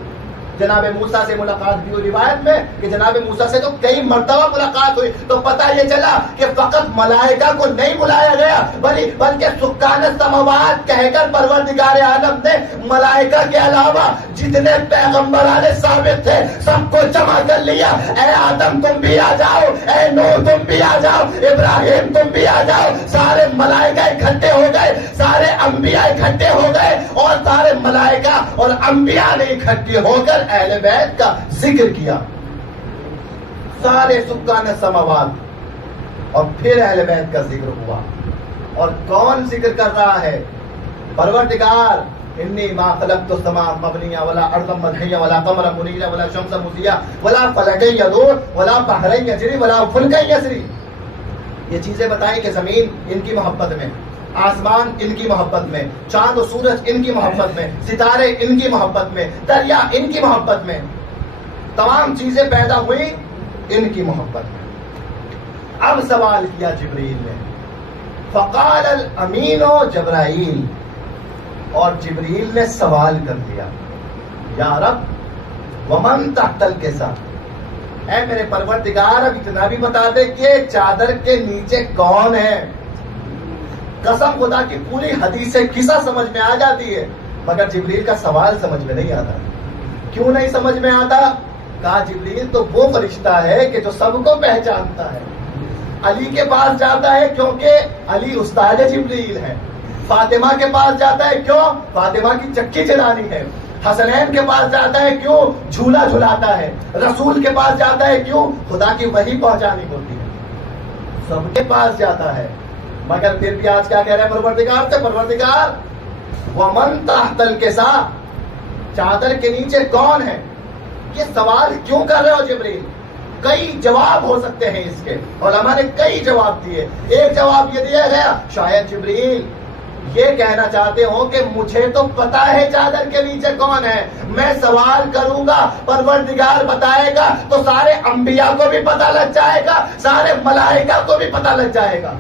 جناب موسیٰ سے ملاقات بھی ہوئی، روایت میں کہ جناب موسیٰ سے تو کئی مرتبہ ملاقات ہوئی۔ تو پتہ یہ چلا کہ فقط ملائکہ کو نہیں بلایا گیا، بلکہ سکان السماوات کہہ کر پروردگار عالم نے ملائکہ کے علاوہ جتنے پیغمبران ثابت تھے سب کو جمع کر لیا۔ اے آدم تم بھی آ جاؤ، اے نوح تم بھی آ جاؤ، ابراہیم تم بھی آ جاؤ۔ سارے ملائکہ اکٹھے ہو گئے، سارے انبیاء اکٹھے ہو گئے، اور سارے ملائکہ اور انبیاء نے اکٹھے ہو کر اہل بیت کا ذکر کیا، سارے سکان السماوات، اور پھر اہل بیت کا ذکر ہوا۔ اور کون ذکر کر رہا ہے؟ پروردگار، انی ما خلقت السماء مبنیہ ولا ارضا مدحیہ ولا قمرا منیرا ولا شمس مضیہ ولا فلکا یدور ولا بحر یجری ولا فلک یسری۔ یہ چیزیں بتائیں کہ زمین ان کی محبت میں، آسمان ان کی محبت میں، چاند و سورج ان کی محبت میں، ستارے ان کی محبت میں، دریا ان کی محبت میں، تمام چیزیں پیدا ہوئی ان کی محبت میں۔ اب سوال کیا جبریل نے، فقال الامین جبرائیل، اور جبریل نے سوال کر دیا، یا رب ومن تحت الکسا، اے میرے پروردگار اب اتنا بھی بتا دے کہ چادر کے نیچے کون ہے۔ قسم خدا کی پوری حدیث قصہ سمجھ میں آ جاتی ہے، مگر جبریل کا سوال سمجھ میں نہیں آتا۔ کیوں نہیں سمجھ میں آتا؟ کہا جبریل تو وہ فرشتہ ہے کہ جو سب کو پہچانتا ہے، علی کے پاس جاتا ہے کیونکہ علی استاد جبریل ہے، فاطمہ کے پاس جاتا ہے کیوں؟ فاطمہ کی چکی چلانی ہے، حسنین کے پاس جاتا ہے کیوں؟ جھولا جھلاتا ہے، رسول کے پاس جاتا ہے کیوں؟ خدا کی وحی پہنچانی ہوتی ہے، سب کے پاس جاتا ہے۔ مگر پھر بھی آج کیا کہہ رہے ہیں پروردگار سے؟ پروردگار ومن تحت الکسا، چادر کے نیچے کون ہے؟ یہ سوال کیوں کر رہے ہو جبریل؟ کئی جواب ہو سکتے ہیں اس کے، علماء نے کئی جواب دیے۔ ایک جواب یہ دیا گیا، شاید جبریل یہ کہنا چاہتے ہو کہ مجھے تو پتا ہے چادر کے نیچے کون ہے، میں سوال کروں گا پروردگار بتائے گا تو سارے انبیاء کو بھی پتا لگ جائے گا، سارے ملائکہ کو بھی پتا لگ جائے گا۔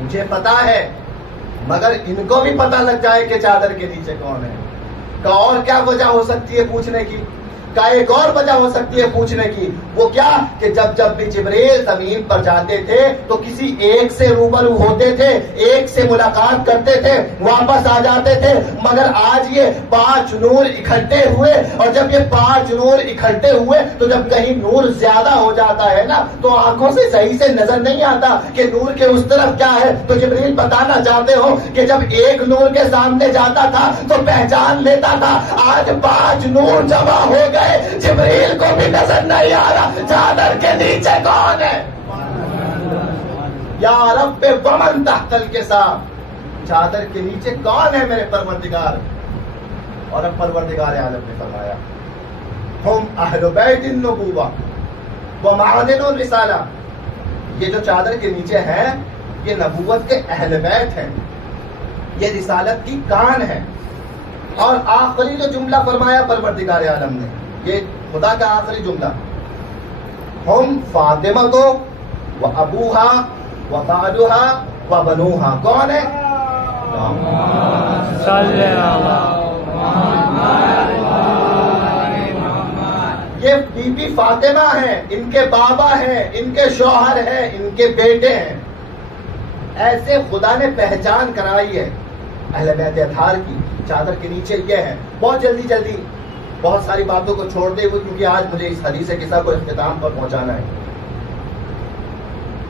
مجھے پتا ہے مگر ان کو بھی پتا لگ جائے کہ چادر کے نیچے کون ہے۔ اور کیا وجہ ہو سکتی ہے پوچھنے کی؟ کا ایک اور وجہ ہو سکتی ہے پوچھنے کی، وہ کیا کہ جب جب بھی جبریل زمین پر جاتے تھے تو کسی ایک سے روبرو ہوتے تھے، ایک سے ملاقات کرتے تھے، واپس آ جاتے تھے، مگر آج یہ 5 نور اکٹھے ہوئے، اور جب یہ 5 نور اکٹھے ہوئے تو جب کہیں نور زیادہ ہو جاتا ہے نا تو آنکھوں سے صحیح سے نظر نہیں آتا کہ نور کے اس طرف کیا ہے، تو جبریل بتانا چاہتے ہو کہ جب ایک نور کے سامنے جاتا تھا تو پہچان لیتا تھا، آج 5 نور جمع ہو گئے، جبریل کو بھی نظر نہیں آ رہا چادر کے نیچے کون ہے۔ یا رب ومن تحت الکساء، چادر کے نیچے کون ہے میرے پروردگار؟ اور اب پروردگار عالم نے فرمایا ہم اہل بیت النبوہ ومعادن الرسالہ، یہ جو چادر کے نیچے ہیں یہ نبوت کے اہل بیت ہیں، یہ رسالت کی کان ہے۔ اور آخری جو جملہ فرمایا پروردگار عالم نے، یہ خدا کا آخری جملہ، ہم فاطمہ کو و ابوہا و بعلہا و بنوہا، کون ہے؟ یہ بی بی فاطمہ ہیں، ان کے بابا ہیں، ان کے شوہر ہیں، ان کے بیٹے ہیں۔ ایسے خدا نے پہچان کرائی ہے اہل بیت اطہار کی، چادر کے نیچے یہ ہے۔ بہت جلدی بہت ساری باتوں کو چھوڑتے ہوئے، کیونکہ آج مجھے اس حدیث قصہ کو اختتام پر پہنچانا ہے۔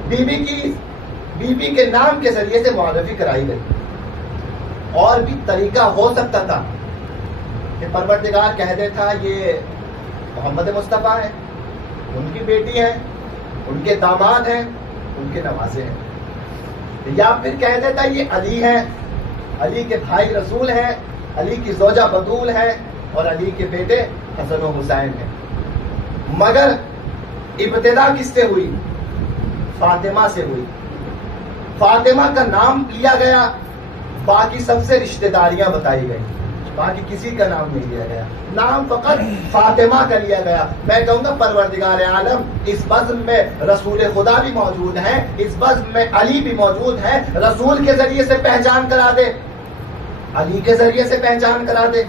بی بی کے نام کے ذریعے سے معرفی کرائی گئی۔ اور بھی طریقہ ہو سکتا تھا کہ پروردگار کہہ دیتا یہ محمد مصطفیٰ ہیں، ان کی بیٹی ہیں، ان کے داماد ہیں، ان کے نوازے ہیں، یا پھر کہہ دیتا یہ علی ہیں، علی کے بھائی رسول ہیں، علی کی زوجہ بطول ہے، اور علی کے بیٹے حسن و حسین ہیں۔ مگر ابتدا کس سے ہوئی؟ فاطمہ سے ہوئی۔ فاطمہ کا نام لیا گیا، باقی سب سے رشتہ داریاں بتائی گئی، باقی کسی کا نام نہیں لیا گیا، نام فقط فاطمہ کا لیا گیا۔ میں کہوں گا پروردگار عالم اس بزم میں رسول خدا بھی موجود ہیں، اس بزم میں علی بھی موجود ہیں، رسول کے ذریعے سے پہچان کرا دے، علی کے ذریعے سے پہچان کرا دے،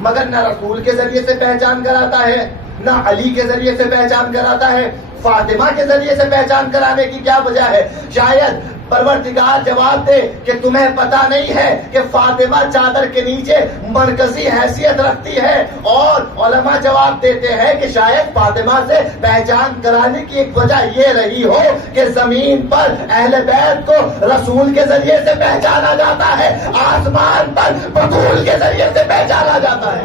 مگر نہ رسول کے ذریعے سے پہچان کراتا ہے، نہ علی کے ذریعے سے پہچان کراتا ہے۔ فاطمہ کے ذریعے سے پہچان کرانے کی کیا وجہ ہے؟ شاید پروردگار جواب دے کہ تمہیں پتا نہیں ہے کہ فاطمہ چادر کے نیچے مرکزی حیثیت رکھتی ہے، اور علماء جواب دیتے ہیں کہ شاید فاطمہ سے پہچان کرانے کی ایک وجہ یہ رہی ہو کہ زمین پر اہل بیت کو رسول کے ذریعے سے پہچانا جاتا ہے، آسمان پر بطول کے ذریعے سے پہچانا جاتا ہے۔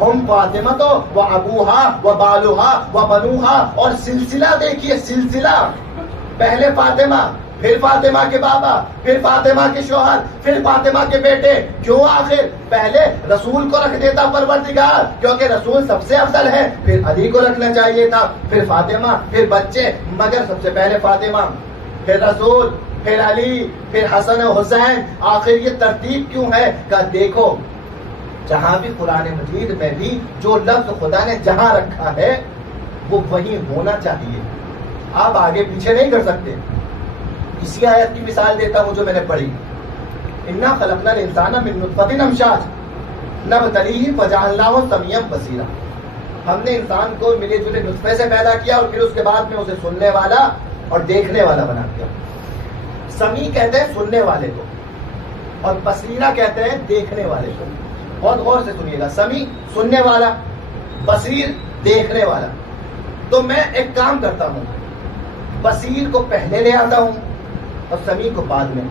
ہم فاطمہ تو وہ ابوہا و بالوہا و بنوہا، اور سلسلہ دیکھیے، سلسلہ پہلے فاطمہ، پھر فاطمہ کے بابا، پھر فاطمہ کے شوہر، پھر فاطمہ کے بیٹے۔ کیوں آخر پہلے رسول کو رکھ دیتا پروردگار؟ کیونکہ رسول سب سے افضل ہے، پھر علی کو رکھنا چاہیے تھا، پھر فاطمہ، پھر بچے، مگر سب سے پہلے فاطمہ، پھر رسول، پھر علی، پھر حسن و حسین۔ آخر یہ ترتیب کیوں ہے؟ کہ دیکھو جہاں بھی قرآن مجید میں بھی جو لفظ خدا نے جہاں رکھا ہے وہ وہیں ہونا چاہیے، آپ آگے پیچھے نہیں کر سکتے۔ اسی آیت کی مثال دیتا ہوں جو میں نے پڑھی، انا خلقنا الانسان من نطفۃ امشاج نبتلیہ فجعلناہ سمیعا بصیرا، ہم نے انسان کو ملے جلے نطفے سے پیدا کیا اور پھر اس کے بعد میں اسے سننے والا اور دیکھنے والا بنا دیا۔ سمیع کہتے ہیں سننے والے کو، اور بصیرہ کہتے ہیں دیکھنے والے کو۔ بہت غور سے سنیے گا، سمیع سننے والا، بصیر دیکھنے والا۔ تو میں ایک کام کرتا ہوں، بصیر کو پہلے لے آتا ہوں اور سمیع کو بعد میں۔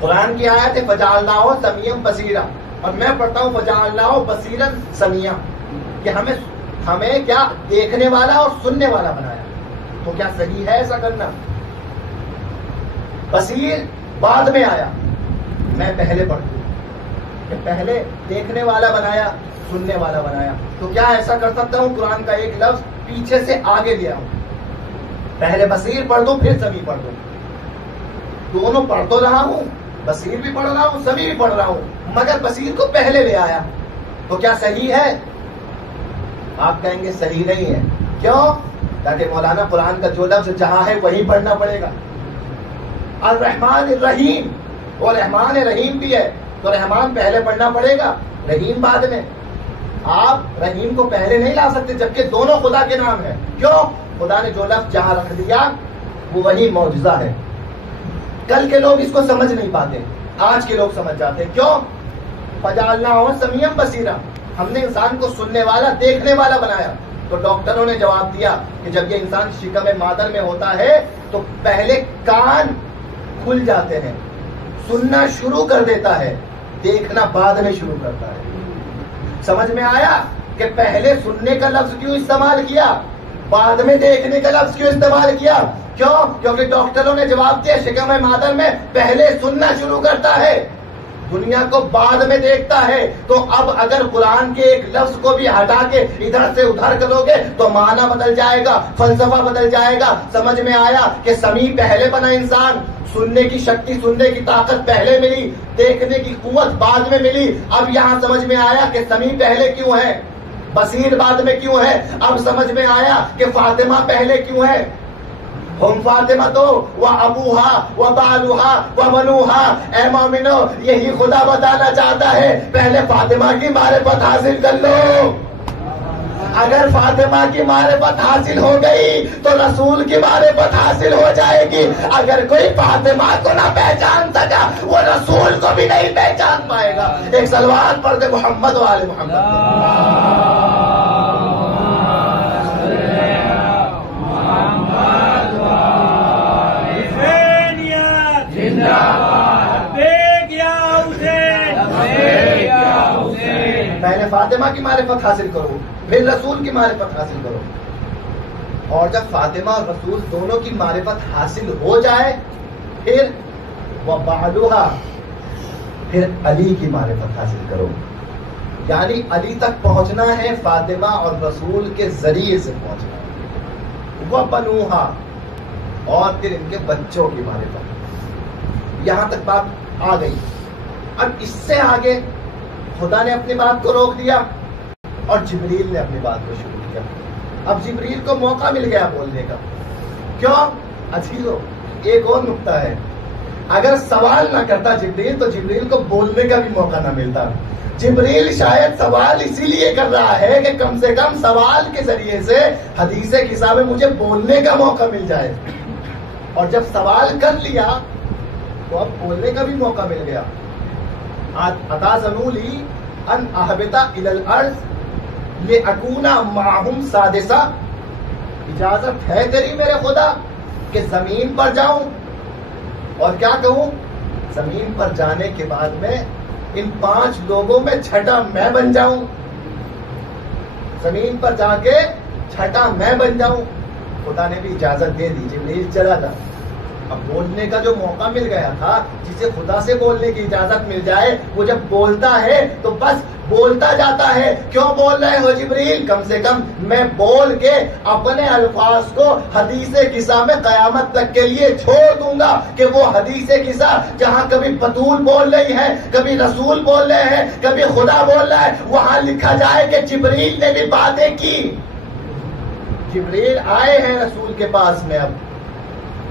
قرآن کی آیت ہے فجعلناہ سمیعا بصیرا، اور میں پڑھتا ہوں فجعلناہ بصیرا سمیعا، کہ ہمیں کیا دیکھنے والا اور سننے والا بنایا۔ تو کیا صحیح ہے ایسا کرنا؟ بصیر بعد میں آیا، میں پہلے پڑھتا ہوں کہ پہلے دیکھنے والا بنایا، سننے والا بنایا۔ تو کیا ایسا کر سکتا ہوں قرآن کا ایک لفظ پیچھے سے آگے لیا ہوں، پہلے بصیر پڑھ دوں پھر سمیع پڑھ دوں؟ دونوں پڑھ تو رہا ہوں، بصیر بھی پڑھ رہا ہوں، سمیع بھی پڑھ رہا ہوں، مگر بصیر کو پہلے لے آیا۔ تو کیا صحیح ہے؟ آپ کہیں گے صحیح نہیں ہے۔ کیوں؟ تاکہ مولانا قرآن کا جو لفظ جہاں ہے وہیں پڑھنا پڑے گا۔ الرحمن الرحیم، وہ رحمان رحیم بھی ہے، تو رحمان پہلے پڑھنا پڑے گا، رحیم بعد میں۔ آپ رحیم کو پہلے نہیں لا سکتے جبکہ دونوں خدا کے نام ہیں۔ کیوں؟ خدا نے جو لفظ جہاں رکھ دیا وہ وہی معجزہ ہے۔ کل کے لوگ اس کو سمجھ نہیں پاتے، آج کے لوگ سمجھ جاتے۔ کیوں؟ فَجَعَلْنَاهُ سَمِيعًا بَصِيرًا، ہم نے انسان کو سننے والا، دیکھنے والا بنایا۔ تو ڈاکٹروں نے جواب دیا کہ جب یہ انسان شکم مادر میں ہوتا ہے تو پہلے کان کھل جاتے ہیں، سننا شروع کر دیتا ہے، دیکھنا بعد میں شروع کرتا ہے۔ سمجھ میں آیا کہ پہلے سننے کا لفظ کیوں استعمال کیا، بعد میں دیکھنے کا لفظ کیوں استعمال کیا؟ کیوں؟ کیونکہ ڈاکٹروں نے جواب دیا شکم مادر میں پہلے سننا شروع کرتا ہے، دنیا کو بعد میں دیکھتا ہے۔ تو اب اگر قرآن کے ایک لفظ کو بھی ہٹا کے ادھر سے ادھر کرو گے تو معنی بدل جائے گا، فلسفہ بدل جائے گا۔ سمجھ میں آیا کہ سمیع پہلے بنا انسان، سننے کی شکتی، سننے کی طاقت پہلے ملی، دیکھنے کی قوت بعد میں ملی۔ اب یہاں سمجھ میں آیا کہ سمیع پہلے کیوں ہے، بصیر بعد میں کیوں ہے۔ اب سمجھ میں آیا کہ فاطمہ پہلے کیوں ہے۔ ہم فاطمہ تو و ابوہا و بالوہا و بنوہا، اے مومنو یہی خدا بتانا چاہتا ہے پہلے فاطمہ کی معرفت حاصل کر لو۔ اگر فاطمہ کی معرفت حاصل ہو گئی تو رسول کی معرفت حاصل ہو جائے گی۔ اگر کوئی فاطمہ کو نہ پہچان سکا وہ رسول کو بھی نہیں پہچان پائے گا۔ ایک صلوات پڑھ دے محمد و آل محمد۔ پہلے فاطمہ کی معرفت حاصل کرو، پھر رسول کی معرفت حاصل کرو۔ اور جب فاطمہ اور رسول دونوں کی معرفت حاصل ہو جائے پھر وبعدها، پھر علی کی معرفت حاصل کرو۔ یعنی علی تک پہنچنا ہے فاطمہ اور رسول کے ذریعے سے پہنچنا ہے۔ وبنوہا، اور پھر ان کے بچوں کی معرفت۔ یہاں تک بات آ گئی۔ اب اس سے آگے خدا نے اپنی بات کو روک دیا اور جبریل نے اپنی بات کو شروع کیا۔ اب جبریل کو موقع مل گیا بولنے کا۔ کیوں؟ عزیزو ایک اور نقطہ ہے، اگر سوال نہ کرتا جبریل تو جبریل کو بولنے کا بھی موقع نہ ملتا۔ جبریل شاید سوال اسی لیے کر رہا ہے کہ کم سے کم سوال کے ذریعے سے حدیث قصہ میں مجھے بولنے کا موقع مل جائے، اور جب سوال کر لیا تو اب بولنے کا بھی موقع مل گیا۔ اتاذنوا لی ان اہبط الی الارض لأکون معہم سادسا، اجازت ہے تیری میرے خدا کہ زمین پر جاؤں اور کیا کہوں؟ زمین پر جانے کے بعد میں ان 5 لوگوں میں چھٹا میں بن جاؤں، زمین پر جا کے چھٹا میں بن جاؤں۔ خدا نے بھی اجازت دے دی، جبریل چلا تھا۔ اب بولنے کا جو موقع مل گیا تھا، جسے خدا سے بولنے کی اجازت مل جائے وہ جب بولتا ہے تو بس بولتا جاتا ہے۔ کیوں بول رہے ہو جبریل؟ کم سے کم میں بول کے اپنے الفاظ کو حدیث قصہ میں قیامت تک کے لیے چھوڑ دوں گا کہ وہ حدیث قصہ جہاں کبھی بطول بول رہی ہے، کبھی رسول بول رہے ہیں، کبھی خدا بول رہا ہے، وہاں لکھا جائے کہ جبریل نے بھی باتیں کی۔ جبریل آئے ہیں رسول کے پاس میں اب،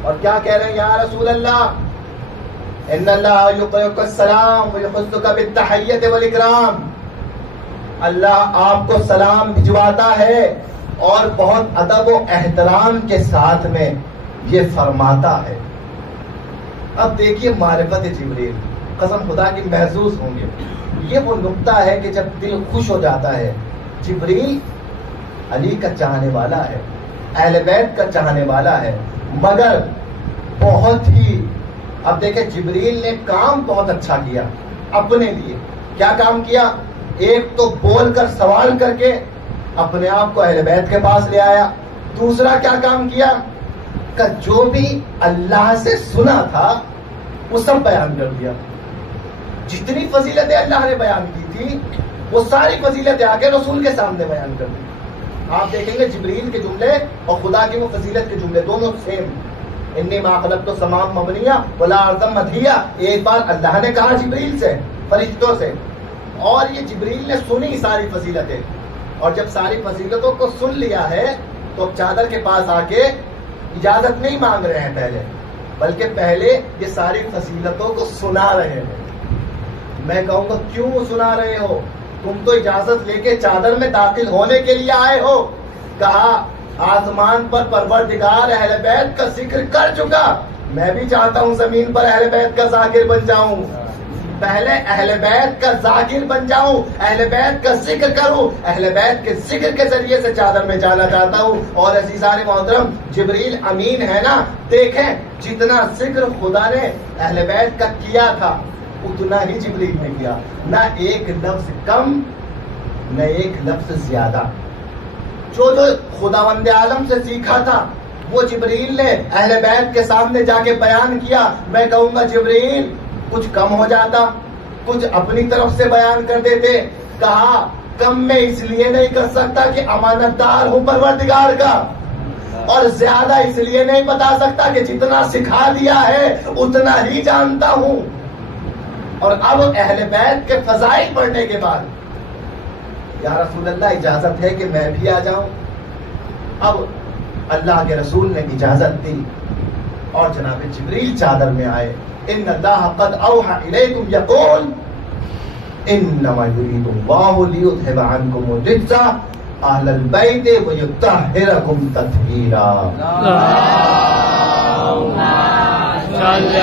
اور کیا کہہ رہے ہیں؟ یا رسول اللہ ان اللہ یقرئک السلام ویخصک بالتحیۃ والاکرام، اللہ آپ کو سلام بھجواتا ہے اور بہت ادب و احترام کے ساتھ میں یہ فرماتا ہے۔ اب دیکھیے معرفت جبریل، قسم خدا کی محظوظ ہوں گے۔ یہ وہ نقطہ ہے کہ جب دل خوش ہو جاتا ہے۔ جبریل علی کا چاہنے والا ہے، اہل بیت کا چاہنے والا ہے، مگر بہت ہی، اب دیکھیں جبریل نے کام بہت اچھا کیا اپنے لیے۔ کیا کام کیا؟ ایک تو بول کر سوال کر کے اپنے آپ کو اہل بیت کے پاس لے آیا۔ دوسرا کیا کام کیا کہ جو بھی اللہ سے سنا تھا وہ سب بیان کر دیا۔ جتنی فضیلتیں اللہ نے بیان کی تھی وہ ساری فضیلتیں آ کے رسول کے سامنے بیان کر دی۔ آپ دیکھیں گے جبریل کے جملے اور خدا کی وہ فضیلت کے جملے دونوں سیم۔ انی ما خلقت السماء مبنیہ ولا ارضا مدحیہ، ایک بار اللہ نے کہا جبریل سے، فرشتوں سے، اور یہ جبریل نے سنی ساری فضیلتیں، اور جب ساری فضیلتوں کو سن لیا ہے تو اب چادر کے پاس آ کے اجازت نہیں مانگ رہے ہیں پہلے بلکہ پہلے یہ ساری فضیلتوں کو سنا رہے ہیں. میں کہوں گا کیوں سنا رہے ہو؟ تم تو اجازت لے کے چادر میں داخل ہونے کے لیے آئے ہو. کہا آسمان پر پروردگار اہل بیت کا ذکر کر چکا، میں بھی چاہتا ہوں زمین پر اہل بیت کا ذاکر بن جاؤں. پہلے اہل بیت کا ذاکر بن جاؤں، اہل بیت کا ذکر کروں، اہل بیت کے ذکر کے ذریعے سے چادر میں جانا چاہتا ہوں. اور عزیزان محترم، جبریل امین ہے نا، دیکھیں جتنا ذکر خدا نے اہل بیت کا کیا تھا اتنا ہی جبریل نے کیا، نہ ایک لفظ کم نہ ایک لفظ زیادہ. جو خداوند عالم سے سیکھا تھا وہ جبریل نے اہل بیت کے سامنے جا کے بیان کیا. میں کہوں گا جبریل کچھ کم ہو جاتا، کچھ اپنی طرف سے بیان کر دیتے. کہا کم میں اس لیے نہیں کر سکتا کہ امانت دار ہوں پروردگار کا، اور زیادہ اس لیے نہیں بتا سکتا کہ جتنا سکھا دیا ہے اتنا ہی جانتا ہوں. اور اب اہل بیت کے فضائل پڑھنے کے بعد یا رسول اللہ اجازت ہے کہ میں بھی آ جاؤں. اب اللہ کے رسول نے اجازت دی اور جناب جبریل چادر میں آئے. ان اللہ قد اوحى الیکم یقول انما یرید اللہ لیذهب عنکم الرجس اہل البیت ویطہرکم تطہیرا. اللهم صل علی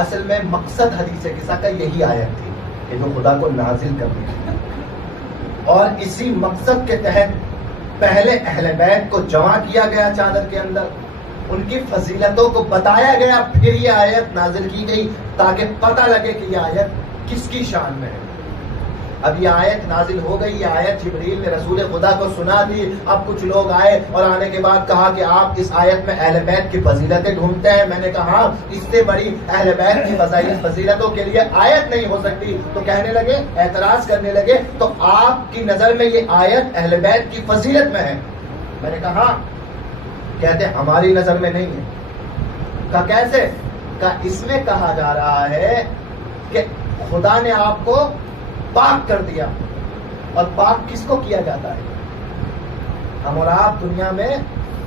اصل میں مقصد حدیث قصہ کا یہی آیت تھی کہ جو خدا کو نازل کرنی تھی، اور اسی مقصد کے تحت پہلے اہل بیت کو جمع کیا گیا چادر کے اندر، ان کی فضیلتوں کو بتایا گیا، پھر یہ آیت نازل کی گئی تاکہ پتہ لگے کہ یہ آیت کس کی شان میں ہے. اب یہ آیت نازل ہو گئی، یہ آیت جبریل نے رسول خدا کو سنا دی. اب کچھ لوگ آئے اور آنے کے بعد کہا کہ آپ اس آیت میں اہل بیت کی فضیلتیں ڈھونڈتے ہیں. میں نے کہا اس سے بڑی اہل بیت کی فضیلتوں کے لیے آیت نہیں ہو سکتی. تو کہنے لگے، اعتراض کرنے لگے، تو آپ کی نظر میں یہ آیت اہل بیت کی فضیلت میں ہے؟ میں نے کہا، کہتے ہماری نظر میں نہیں ہے. کہا کیسے؟ کہا اس میں کہا جا رہا ہے کہ خدا نے آپ کو پاک کر دیا. اور پاک کس کو کیا جاتا ہے؟ ہم اور آپ دنیا میں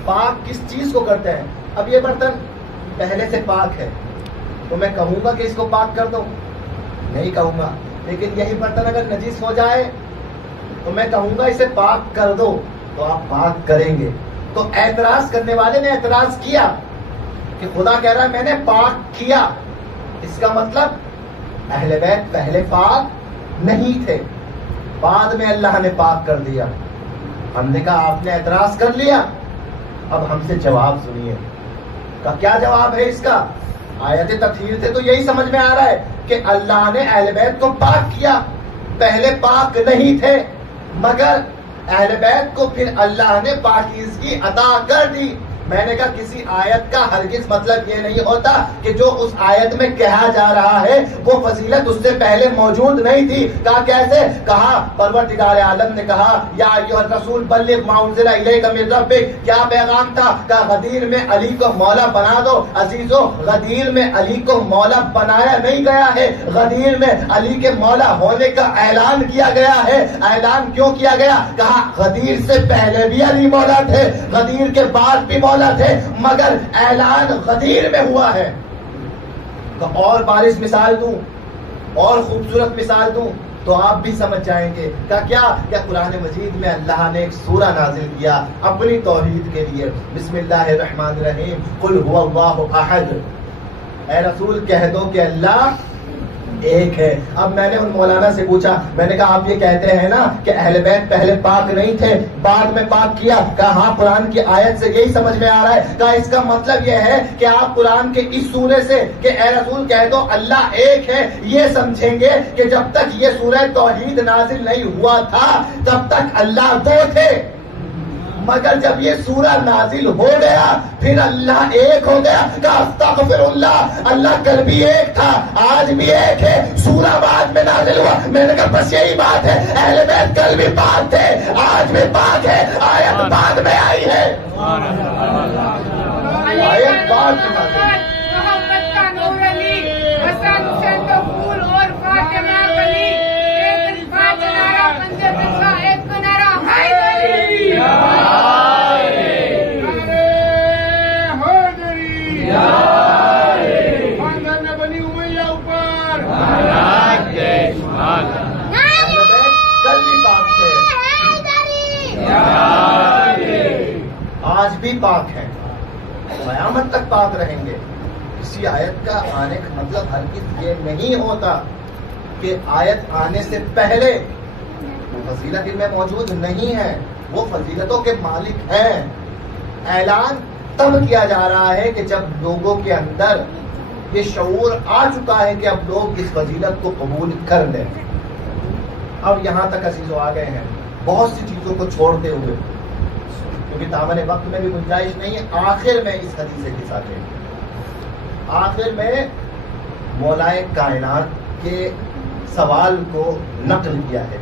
پاک کس چیز کو کرتے ہیں؟ اب یہ برتن پہلے سے پاک ہے تو میں کہوں گا کہ اس کو پاک کر دو؟ نہیں کہوں گا. لیکن یہی برتن اگر نجس ہو جائے تو میں کہوں گا اسے پاک کر دو، تو آپ پاک کریں گے. تو اعتراض کرنے والے نے اعتراض کیا کہ خدا کہہ رہا ہے میں نے پاک کیا، اس کا مطلب اہل بیت پہلے پاک نہیں تھے، بعد میں اللہ نے پاک کر دیا. ہم نے کہا آپ نے اعتراض کر لیا، اب ہم سے جواب سنیے. کہا کیا جواب ہے اس کا؟ آیت تطہیر سے تو یہی سمجھ میں آ رہا ہے کہ اللہ نے اہل بیت کو پاک کیا، پہلے پاک نہیں تھے، مگر اہل بیت کو پھر اللہ نے پاکیزگی عطا کر دی. میں نے کہا کسی آیت کا ہرگز مطلب یہ نہیں ہوتا کہ جو اس آیت میں کہا جا رہا ہے وہ فضیلت اس سے پہلے موجود نہیں تھی. کہا کیسے؟ کہا پروردگار عالم نے کہا یا ایھا الرسول بلغ ما انزل الیک من ربک، کیا پیغام تھا؟ کہا غدیر میں علی کو مولا بنا دو. عزیزو، غدیر میں علی کو مولا بنایا نہیں گیا ہے، غدیر میں علی کے مولا ہونے کا اعلان کیا گیا ہے. اعلان کیوں کیا گیا؟ کہا غدیر سے پہلے بھی علی مولا تھے، غدیر کے بعد بھی مولا تھے، مگر اعلان غدیر میں ہوا ہے. اور بارش مثال دوں اور خوبصورت مثال دوں تو آپ بھی سمجھ جائیں گے. کیا قرآن مجید میں اللہ نے ایک سورہ نازل کیا اپنی توحید کے لیے. بسم اللہ الرحمن الرحیم، قل هو اللہ احد. اے رسول کہہ دو کہ اللہ ایک ہے. اب میں نے ان مولانا سے پوچھا، میں نے کہا آپ یہ کہتے ہیں نا کہ اہل بیت پہلے پاک نہیں تھے بعد میں پاک کیا؟ کہا ہاں قرآن کی آیت سے یہی سمجھ میں آ رہا ہے. کہا اس کا مطلب یہ ہے کہ آپ قرآن کے اس سورے سے کہ اے رسول کہہ دو اللہ ایک ہے یہ سمجھیں گے کہ جب تک یہ سورہ توحید نازل نہیں ہوا تھا تب تک اللہ دو تھے، مگر جب یہ سورہ نازل ہو گیا پھر اللہ ایک ہو گیا. کہا استغفر اللہ، اللہ کل بھی ایک تھا آج بھی ایک ہے، سورہ بعد میں نازل ہوا. میں نے کہا بس یہی بات ہے، اہل بیت کل بھی پاک تھے آج بھی پاک ہے، آیت بعد میں آئی ہے. آیت بعد میں نازل ہے. محمد کا نور علی، حسن حسین کا پھول اور فاطمہ علی، ایک نعرہ بندے کا ایک نعرہ حیدر علی. اہل بیت کل بھی پاک تھے، آج بھی پاک ہیں، قیامت تک پاک رہیں گے۔ کسی آیت کا آنے کا مطلب ہرگز یہ نہیں ہوتا کہ آیت آنے سے پہلے وہ فضیلت ان میں موجود نہیں ہے، وہ فضیلتوں کے مالک ہیں۔ اعلان تب کیا جا رہا ہے کہ جب لوگوں کے اندر یہ شعور آ چکا ہے کہ اب لوگ اس فضیلت کو قبول کر لیں۔ اب یہاں تک عزیزو آ گئے ہیں بہت سی چیزوں کو چھوڑتے ہوئے، کیونکہ دامن وقت میں بھی گنجائش نہیں ہے۔ آخر میں اس حدیث کے ساتھ آخر میں مولائے کائنات کے سوال کو نقل کیا ہے،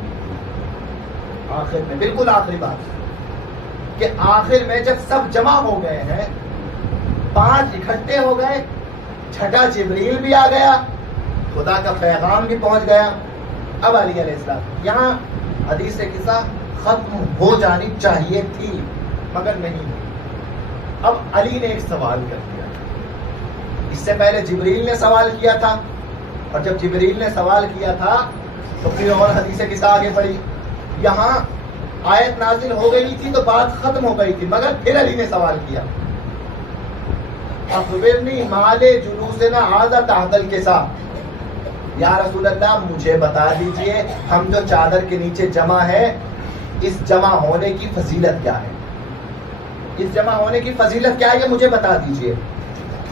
آخر میں بالکل آخری بات کہ آخر میں جب سب جمع ہو گئے ہیں، 5 اکٹھے ہو گئے، چھٹا جبریل بھی آ گیا، خدا کا پیغام بھی پہنچ گیا۔ اب علی علیہ السلام، یہاں حدیث قصہ ختم ہو جانی چاہیے تھی مگر نہیں ہوئی۔ اب علی نے ایک سوال کر دیا، اس سے پہلے جبریل نے سوال کیا تھا، اور جب جبریل نے سوال کیا تھا تو پھر اور حدیث قصہ آگے بڑھی، یہاں آیت نازل ہو گئی تھی تو بات ختم ہو گئی تھی، مگر پھر علی نے سوال کیا، اخبرنی مال جلوسنا ھذا تحت الکساء، یا رسول اللہ مجھے بتا دیجئے ہم جو چادر کے نیچے جمع ہے اس جمع ہونے کی فضیلت کیا ہے، اس جمع ہونے کی فضیلت کیا ہے یہ مجھے بتا دیجئے۔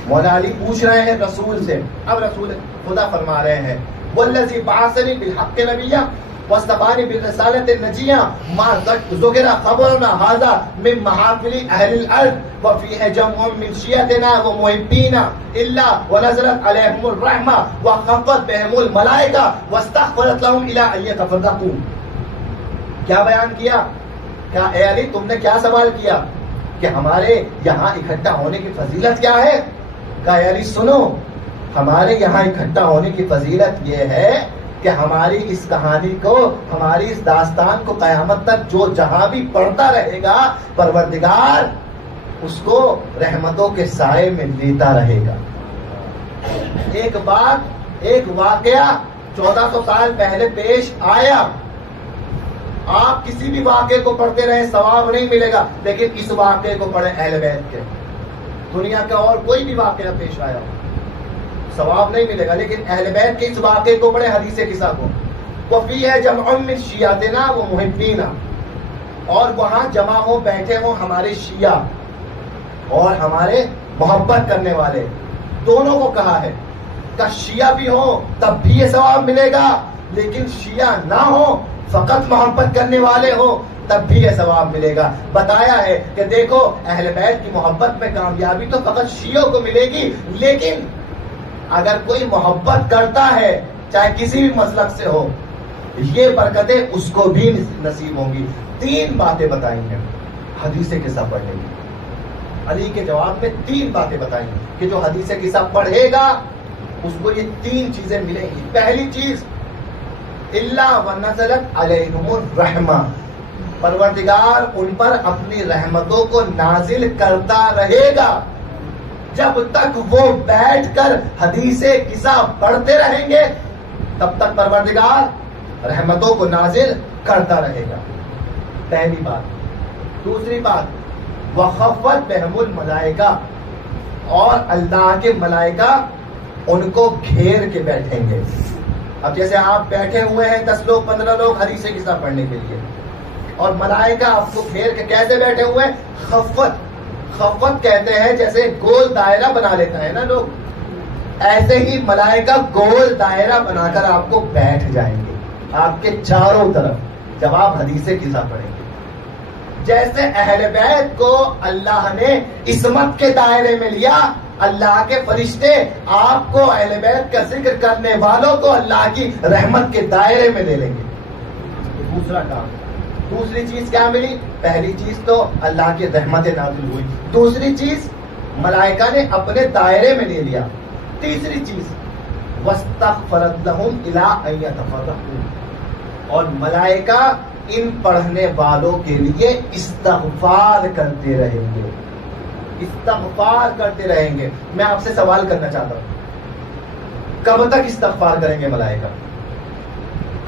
مولا علی پوچھ رہے ہیں رسول سے، اب رسول خدا فرما رہے ہیں والذی بعثنی بالحق نبیا واصطفانی بالرسالۃ النجیہ ما ذکر خبرنا ھذا من محافل اہل الارض وفیہ جمع من شیعتنا ومحبینا الا ونزلت علیہم الرحمہ وخفت بهم الملائکہ واستغفرت لهم الی ان یتفرقوا۔ کیا بیان کیا؟ کیا اے علی تم نے کیا سوال کیا کہ ہمارے یہاں اکٹھا ہونے کی فضیلت کیا ہے؟ کہا اے علی سنو، ہمارے یہاں اکٹھا ہونے کی فضیلت یہ ہے کہ ہماری اس کہانی کو، ہماری اس داستان کو قیامت تک جو جہاں بھی پڑھتا رہے گا پروردگار اس کو رحمتوں کے سائے میں لیتا رہے گا۔ ایک بات، ایک واقعہ 1400 سال پہلے پیش آیا، آپ کسی بھی واقعے کو پڑھتے رہیں ثواب نہیں ملے گا، لیکن اس واقعے کو پڑھیں اہل بیت کے، دنیا کا اور کوئی بھی واقعہ پیش آیا ثواب نہیں ملے گا، لیکن اہل بیت کے اس واقعے کو پڑھیں، حدیث قصہ کو۔ وفیہ جمع من شیعتنا و محبینا، اور وہاں جمع ہو بیٹھے ہوں ہمارے شیعہ اور ہمارے محبت کرنے والے، دونوں کو کہا ہے کہ شیعہ بھی ہو تب بھی یہ ثواب ملے گا، لیکن شیعہ نہ ہو فقط محبت کرنے والے ہو تب بھی یہ ثواب ملے گا۔ بتایا ہے کہ دیکھو اہل بیت کی محبت میں کامیابی تو فقط شیعوں کو ملے گی، لیکن اگر کوئی محبت کرتا ہے چاہے کسی بھی مسلک سے ہو یہ برکتیں اس کو بھی نصیب ہوں گی۔ 3 باتیں بتائی ہیں حدیث قصہ پڑھنے کی، علی کے جواب میں 3 باتیں بتائی کہ جو حدیث قصہ پڑھے گا اس کو یہ 3 چیزیں ملیں گی۔ پہلی چیز الا ونزلت علیہم الرحمہ، پروردگار ان پر اپنی رحمتوں کو نازل کرتا رہے گا، جب تک وہ بیٹھ کر حدیث قصہ پڑھتے رہیں گے تب تک پروردگار رحمتوں کو نازل کرتا رہے گا، پہلی بات۔ دوسری بات وخفت بہم الملائکہ، اور اللہ کے ملائکہ ان کو گھیر کے بیٹھیں گے۔ اب جیسے آپ بیٹھے ہوئے ہیں 10 لوگ 15 لوگ حدیث قصہ پڑھنے کے لیے، اور ملائکہ آپ کو گھیر کے کیسے بیٹھے ہوئے ہیں؟ خفت، خفت کہتے ہیں جیسے گول دائرہ بنا لیتا ہے نا لوگ، ایسے ہی ملائکہ گول دائرہ بنا کر آپ کو بیٹھ جائیں گے آپ کے چاروں طرف جب آپ حدیث قصہ پڑھیں گے۔ جیسے اہل بیت کو اللہ نے عصمت کے دائرے میں لیا، اللہ کے فرشتے آپ کو اہل بیت کا ذکر کرنے والوں کو اللہ کی رحمت کے دائرے میں لے لیں گے۔ دوسرا کام، دوسری چیز کیا ملی؟ پہلی چیز تو اللہ کی رحمت نازل ہوئی، دوسری چیز ملائکہ نے اپنے دائرے میں لے لیا، تیسری چیز واستغفرت لهم الی ان یتفرقوا، اور ملائکہ ان پڑھنے والوں کے لیے استغفار کرتے رہیں گے، استغفار کرتے رہیں گے۔ میں آپ سے سوال کرنا چاہتا ہوں کب تک استغفار کریں گے ملائکہ؟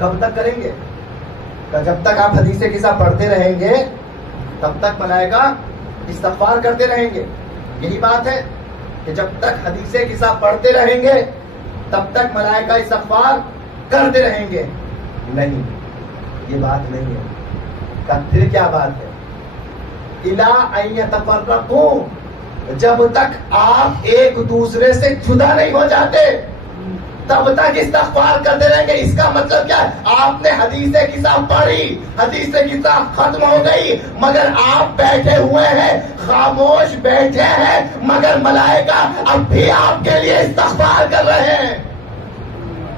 کب تک کریں گے؟ کہ جب تک آپ حدیث قصہ پڑھتے رہیں گے تب تک ملائکہ استغفار کرتے رہیں گے. یہی بات ہے کہ جب تک حدیث قصہ پڑھتے رہیں گے تب تک ملائکہ استغفار کرتے رہیں گے. نہیں، یہ بات نہیں ہے. پھر کیا بات ہے؟ اِلَىٰ أَن يَتَفَرَّقُوا، جب تک آپ ایک دوسرے سے جدا نہیں ہو جاتے تب تک استغفار کرتے رہیں گے. اس کا مطلب کیا ہے؟ آپ نے حدیث قصہ پڑھی، حدیث قصہ ختم ہو گئی، مگر آپ بیٹھے ہوئے ہیں، خاموش بیٹھے ہیں، مگر ملائکہ اب بھی آپ کے لیے استغفار کر رہے ہیں.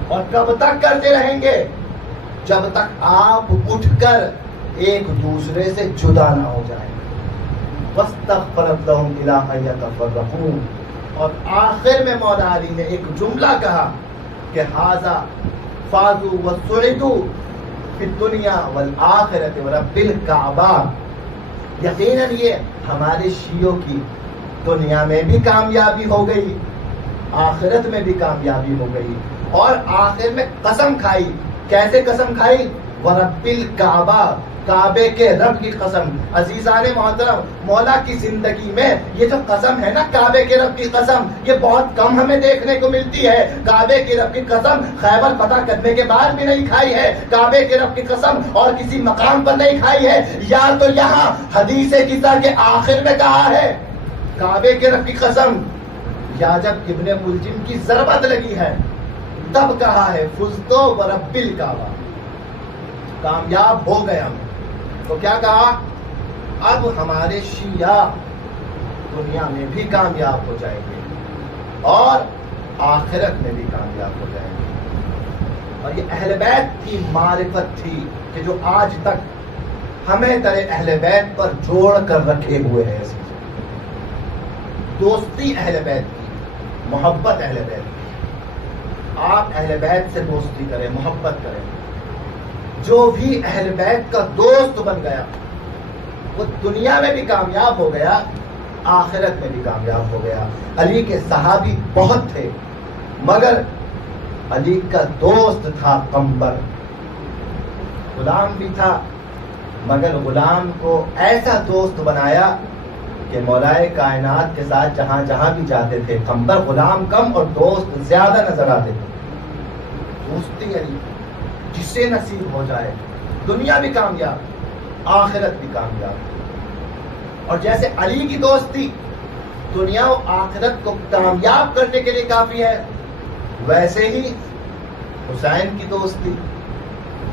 اور کب تک کرتے رہیں گے؟ جب تک آپ اٹھ کر ایک دوسرے سے جدا نہ ہو جائیں. وَاسْتَغْفَرَتْ لَهُمْ إِلَىٰ أَن يَتَفَرَّقُوا. اور آخر میں مولا علی نے ایک جملہ کہا کہ هَذَا فَازُوا وَسُعِدُوا فِي الدُّنْيَا وَالْآخِرَةِ وَرَبِّ الْكَعْبَةِ. یقیناً یہ ہمارے شیعوں کی دنیا میں بھی کامیابی ہو گئی، آخرت میں بھی کامیابی ہو گئی. اور آخر میں قسم کھائی. کیسے قسم کھائی؟ وَرَبِّ الْكَعْبَةِ، کعبے کے رب کی قسم. عزیزان محترم، مولا کی زندگی میں یہ جو قسم ہے نا، کعبے کے رب کی قسم، یہ بہت کم ہمیں دیکھنے کو ملتی ہے. کعبے کے رب کی قسم خیبر فتح کرنے کے بعد بھی نہیں کھائی ہے. کعبے کے رب کی قسم اور کسی مقام پر نہیں کھائی ہے. یا تو یہاں حدیث قصہ کے آخر میں کہا ہے کعبے کے رب کی قسم، یا جب ابن ملجم کی ضربت لگی ہے تب کہا ہے فزت ورب الکعبہ، کامیاب ہو گئے ہم. تو کیا کہا؟ اب ہمارے شیعہ دنیا میں بھی کامیاب ہو جائیں گے اور آخرت میں بھی کامیاب ہو جائیں گے. اور یہ اہل بیت کی معرفت تھی کہ جو آج تک ہمیں ترے اہل بیت پر جوڑ کر رکھے ہوئے ہیں. دوستی اہل بیت کی، محبت اہل بیت کی. آپ اہل بیت سے دوستی کریں، محبت کریں. جو بھی اہل بیت کا دوست بن گیا وہ دنیا میں بھی کامیاب ہو گیا، آخرت میں بھی کامیاب ہو گیا. علی کے صحابی بہت تھے مگر علی کا دوست تھا قمبر. غلام بھی تھا مگر غلام کو ایسا دوست بنایا کہ مولائے کائنات کے ساتھ جہاں جہاں بھی جاتے تھے قمبر غلام کم اور دوست زیادہ نظر آتے تھے. دوستی علی جسے نصیب ہو جائے دنیا بھی کامیاب، آخرت بھی کامیاب. اور جیسے علی کی دوستی دنیا و آخرت کو کامیاب کرنے کے لیے کافی ہے، ویسے ہی حسین کی دوستی،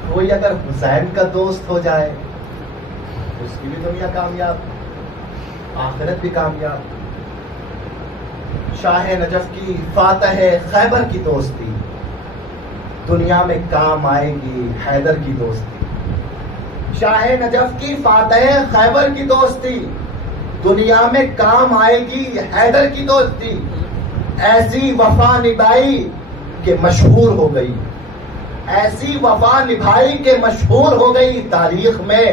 کوئی اگر حسین کا دوست ہو جائے اس کی بھی دنیا کامیاب، آخرت بھی کامیاب. شاہ نجف کی فاتح خیبر کی دوستی دنیا میں کام آئے گی، حیدر کی دوستی. شاہ نجف کی فاتح خیبر کی دوستی دنیا میں کام آئے گی، حیدر کی دوستی. ایسی وفا نبھائی کہ مشہور ہو گئی، ایسی وفا نبھائی کہ مشہور ہو گئی تاریخ میں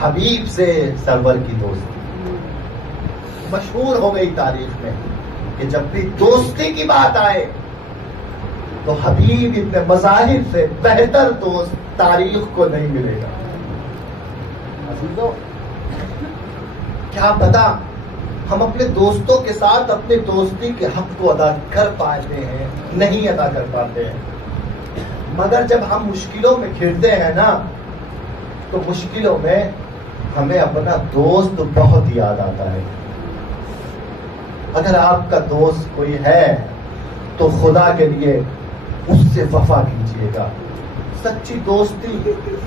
حبیب سے سرور کی دوستی. مشہور ہو گئی تاریخ میں کہ جب بھی دوستی کی بات آئے تو حبیب ابن مظاہر سے بہتر دوست تاریخ کو نہیں ملے گا. عزیزو، کیا پتا ہم اپنے دوستوں کے ساتھ اپنے دوستی کے حق کو ادا کر پاتے ہیں، نہیں ادا کر پاتے ہیں. مگر جب ہم مشکلوں میں گھرتے ہیں نا تو مشکلوں میں ہمیں اپنا دوست بہت یاد آتا ہے. اگر آپ کا دوست کوئی ہے تو خدا کے لیے اس سے وفا کیجیے گا. سچی دوستی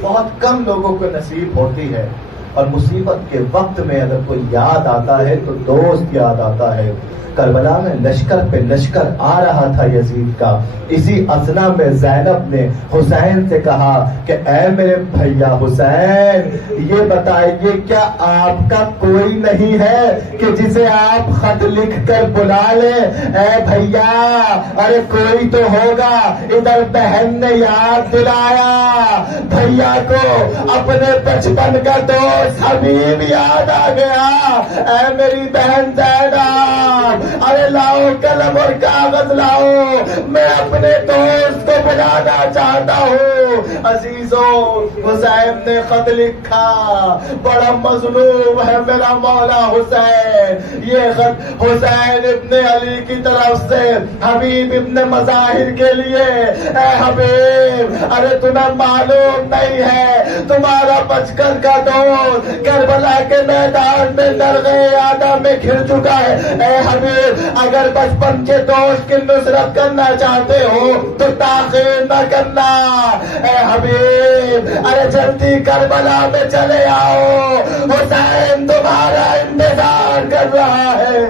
بہت کم لوگوں کو نصیب ہوتی ہے اور مصیبت کے وقت میں اگر کوئی یاد آتا ہے تو دوست یاد آتا ہے. کربلا میں لشکر پہ لشکر آ رہا تھا یزید کا. اسی اثنا میں زینب نے حسین سے کہا کہ اے میرے بھیا حسین، یہ بتائیے کیا آپ کا کوئی نہیں ہے کہ جسے آپ خط لکھ کر بلا لیں؟ اے بھیا، ارے کوئی تو ہوگا. ادھر بہن نے یاد دلایا، بھیا کو اپنے بچپن کا دوست حبیب یاد آ گیا. اے میری بہن زینب، ارے لاؤ قلم اور کاغذ لاؤ، میں اپنے دوست کو بلانا چاہتا ہوں۔ عزیزوں، حسین نے خط لکھا، بڑا مظلوم ہے میرا مولا حسین۔ یہ خط حسین ابن علی کی طرف سے حبیب ابن مظاہر کے لیے۔ اے حبیب، ارے تمہیں معلوم نہیں ہے تمہارا بچپن کا دوست کربلا کے میدان میں درگہ آدم میں کھل چکا ہے۔ اے حبیب، اگر بچپن کے دوست کی نصرت کرنا چاہتے ہو تو تاخیر نہ کرنا۔ اے حبیب، ارے جلدی کربلا میں چلے آؤ، حسین تمہارا انتظار کر رہا ہے۔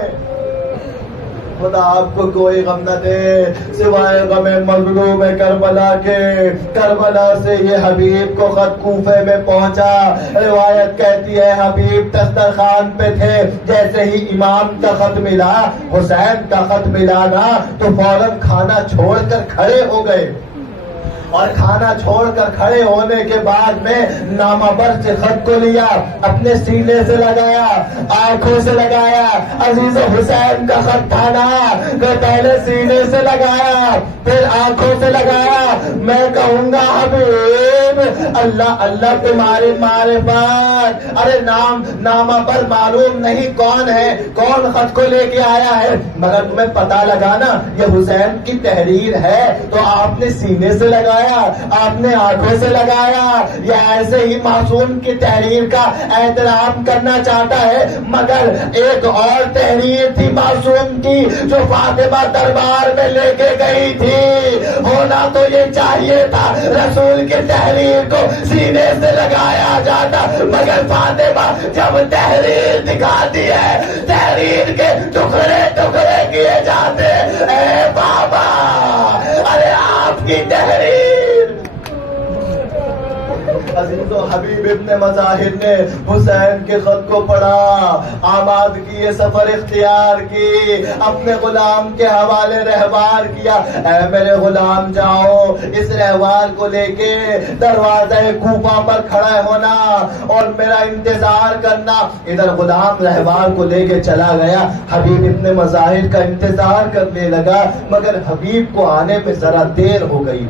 خدا آپ کو کوئی غم نہ دے سوائے غم مظلوم کربلا کے۔ کربلا سے یہ حبیب کو خط کوفے میں پہنچا۔ روایت کہتی ہے حبیب دسترخوان پہ تھے، جیسے ہی امام کا خط ملا، حسین کا خط ملا نا، تو فوراً کھانا چھوڑ کر کھڑے ہو گئے، اور کھانا چھوڑ کر کھڑے ہونے کے بعد میں نامہ بر سے خط کو لیا، اپنے سینے سے لگایا، آنکھوں سے لگایا۔ عزیز حسین کا خط تھا نا، پہلے سینے سے لگایا پھر آنکھوں سے لگایا۔ میں کہوں گا حبیب، اللہ اللہ تمہاری معرفت، ارے نامہ بر معلوم نہیں کون ہے، کون خط کو لے کے آیا ہے، مگر تمہیں پتا لگانا یہ حسین کی تحریر ہے، تو آپ نے سینے سے لگایا، آپ نے آنکھوں سے لگایا۔ یہ ایسے ہی معصوم کی تحریر کا احترام کرنا چاہتا ہے، مگر ایک اور تحریر تھی معصوم کی جو فاطمہ دربار میں لے کے گئی تھی۔ ہونا تو یہ چاہیے تھا رسول کی تحریر کو سینے سے لگایا جاتا، مگر فاطمہ جب تحریر دکھاتی ہے، تحریر کے ٹکڑے ٹکڑے کیے جاتے۔ اے بابا، ارے آپ کی تحریر۔ عزیز و حبیب ابن مظاہر نے حسین کے خط کو پڑھا، آماد کی، سفر اختیار کی، اپنے غلام کے حوالے رہوار کیا۔ اے میرے غلام، جاؤ اس رہوار کو لے کے دروازہ کوفہ پر کھڑا ہونا اور میرا انتظار کرنا۔ ادھر غلام رہوار کو لے کے چلا گیا، حبیب ابن مظاہر کا انتظار کرنے لگا، مگر حبیب کو آنے میں ذرا دیر ہو گئی۔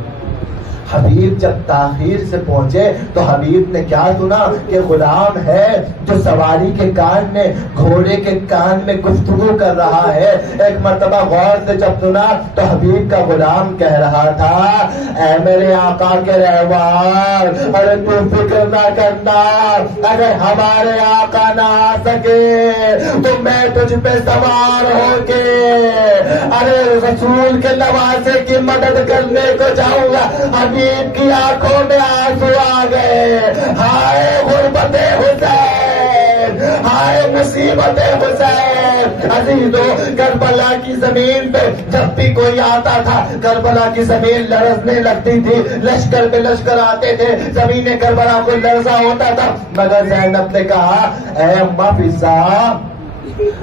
حبیب جب تاخیر سے پہنچے تو حبیب نے کیا سنا کہ غلام ہے جو سواری کے کان میں، گھوڑے کے کان میں گفتگو کر رہا ہے۔ ایک مرتبہ غور سے جب سنا تو حبیب کا غلام کہہ رہا تھا، اے میرے آقا کے رہوار، ارے تو فکر نہ کرنا، اگر ہمارے آقا نہ آ سکے تو میں تجھ پہ سوار ہو کے ارے رسول کے نواسے کی مدد کرنے کو جاؤں گا۔ حبیب کی آنکھوں میں آنسو آ گئے۔ ہائے غربت حسین، ہائے مصیبت حسین۔ عزیزو، کربلا کی زمین پہ جب بھی کوئی آتا تھا کربلا کی زمین لرزنے لگتی تھی، لشکر پہ لشکر آتے تھے، زمین کربلا کو لرزا ہوتا تھا، مگر زینب نے کہا، اے اماں فضا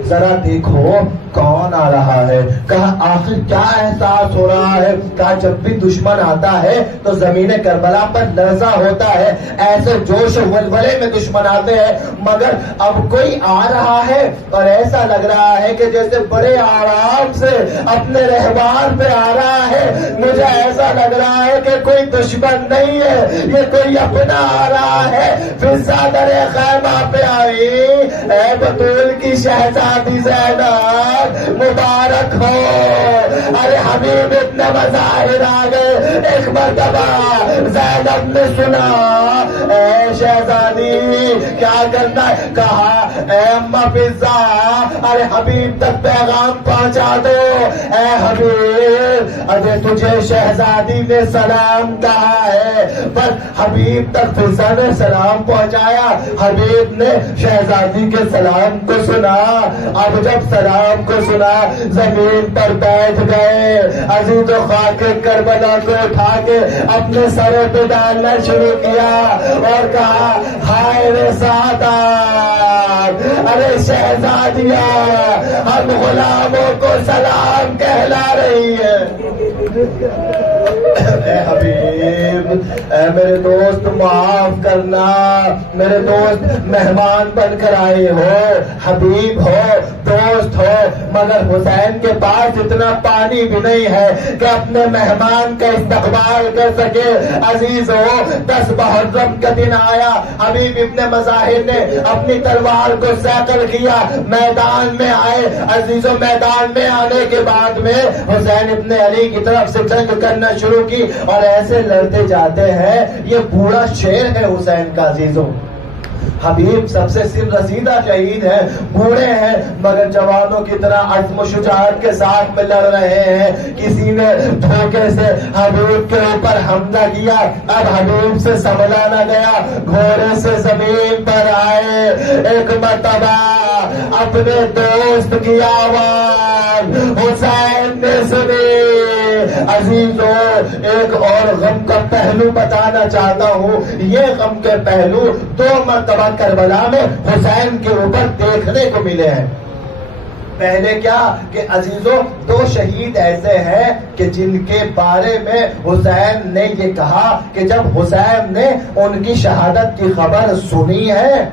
ذرا دیکھو کون آ رہا ہے۔ کہا آخر کیا احساس ہو رہا ہے؟ کہا جب بھی دشمن آتا ہے تو زمین کربلا پر لرزہ ہوتا ہے، ایسے جوش و ولولے میں دشمن آتے ہیں، مگر اب کوئی آ رہا ہے اور ایسا لگ رہا ہے کہ جیسے بڑے آرام سے اپنے رہوار پہ آ رہا ہے۔ مجھے ایسا لگ رہا ہے کہ کوئی دشمن نہیں ہے، یہ کوئی اپنا آ رہا ہے۔ پھر صدر خیمہ پہ آئی، اے بطول کی شہزادی زینب مبارک ہو۔ ارے حبیب ابن مظاہر آ گئے۔ ایک مرتبہ زینب نے سنا، اے شہزادی کیا کرنا ہے؟ کہا اے اماں فضا، ارے حبیب تک پیغام پہنچا دو۔ اے حبیب، ارے تجھے شہزادی نے سلام کہا ہے۔ پر حبیب تک فضا نے سلام پہنچایا، حبیب نے شہزادی کے سلام کو سنا۔ اب جب سلام کو سنا زمین پر بیٹھ گئے، عزیز و خاک کربلا کو اٹھا کے اپنے سروں پہ ڈالنا شروع کیا اور کہا، ہائے رے سعادت، ارے شہزادیاں ہم غلاموں کو سلام کہلا رہی ہے۔ اے حبیب، اے میرے دوست معاف کرنا، میرے دوست مہمان بن کر آئے ہو، حبیب ہو، دوست ہو، مگر حسین کے پاس اتنا پانی بھی نہیں ہے کہ اپنے مہمان کا استقبال کر سکے۔ عزیز ہو، 10 محرم کا دن آیا، حبیب ابن مظاہر نے اپنی تلوار کو سیکل کیا، میدان میں آئے۔ عزیزوں، میدان میں آنے کے بعد میں حسین ابن علی کی طرف سے جنگ کرنا شروع کی اور ایسے لڑتے جاتے ہیں، یہ بوڑھا شیر ہے حسین کا۔ عزیزوں، حبیب سب سے سر رسیدہ شہید ہے، بوڑھے ہیں مگر جوانوں کی طرح عزم و شجاعت کے ساتھ میں لڑ رہے ہیں۔ کسی نے دھوکے سے حبیب کے اوپر حملہ کیا، اب حبیب سے سنبھلا نہ گیا، گھوڑے سے زمین پر آئے۔ ایک مرتبہ اپنے دوست کی آواز حسین نے سنی۔ عزیزوں، ایک اور غم کا پہلو بتانا چاہتا ہوں۔ یہ غم کے پہلو 2 مرتبہ کربلا میں حسین کے اوپر دیکھنے کو ملے ہیں۔ پہلے کیا کہ عزیزوں، 2 شہید ایسے ہیں کہ جن کے بارے میں حسین نے یہ کہا کہ جب حسین نے ان کی شہادت کی خبر سنی ہے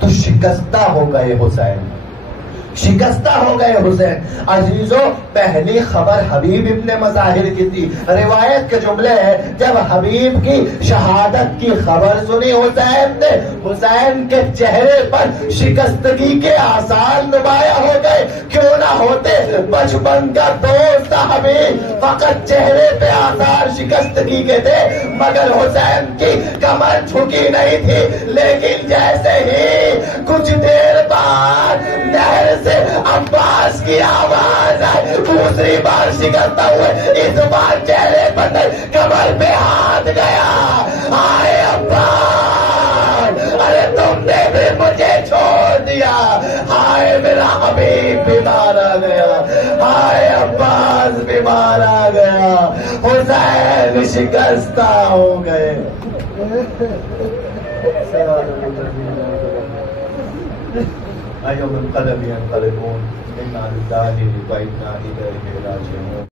تو شکستہ ہو گئے حسین، شکستہ ہو گئے حسین۔ عزیزوں، پہلی خبر حبیب ابن مظاہر کی تھی۔ روایت کے جملے ہیں، جب حبیب کی شہادت کی خبر سنی حسین نے، حسین کے چہرے پر شکستگی کے آثار نمایاں ہو گئے۔ کیوں نہ ہوتے، بچپن کا دوست حبیب، فقط چہرے پہ آثار شکستگی کے تھے مگر حسین کی کمر جھکی نہیں تھی۔ لیکن جیسے ہی کچھ دیر بعد نہر سے عباس کی آواز آئی، دوسری بار شکستہ ہوئے، اس بار چہرے پر نہیں کمر پہ ہاتھ گیا۔ آئے عباس، ارے تم نے بھی مجھے چھوڑ دیا۔ ہائے میرا حبیب بیمار آ گیا، ہائے عباس بیمار آ گیا، حسین شکستہ ہو گئے۔ أيوم القلب ينقلبون إنا لله وإنا إليه راجعون.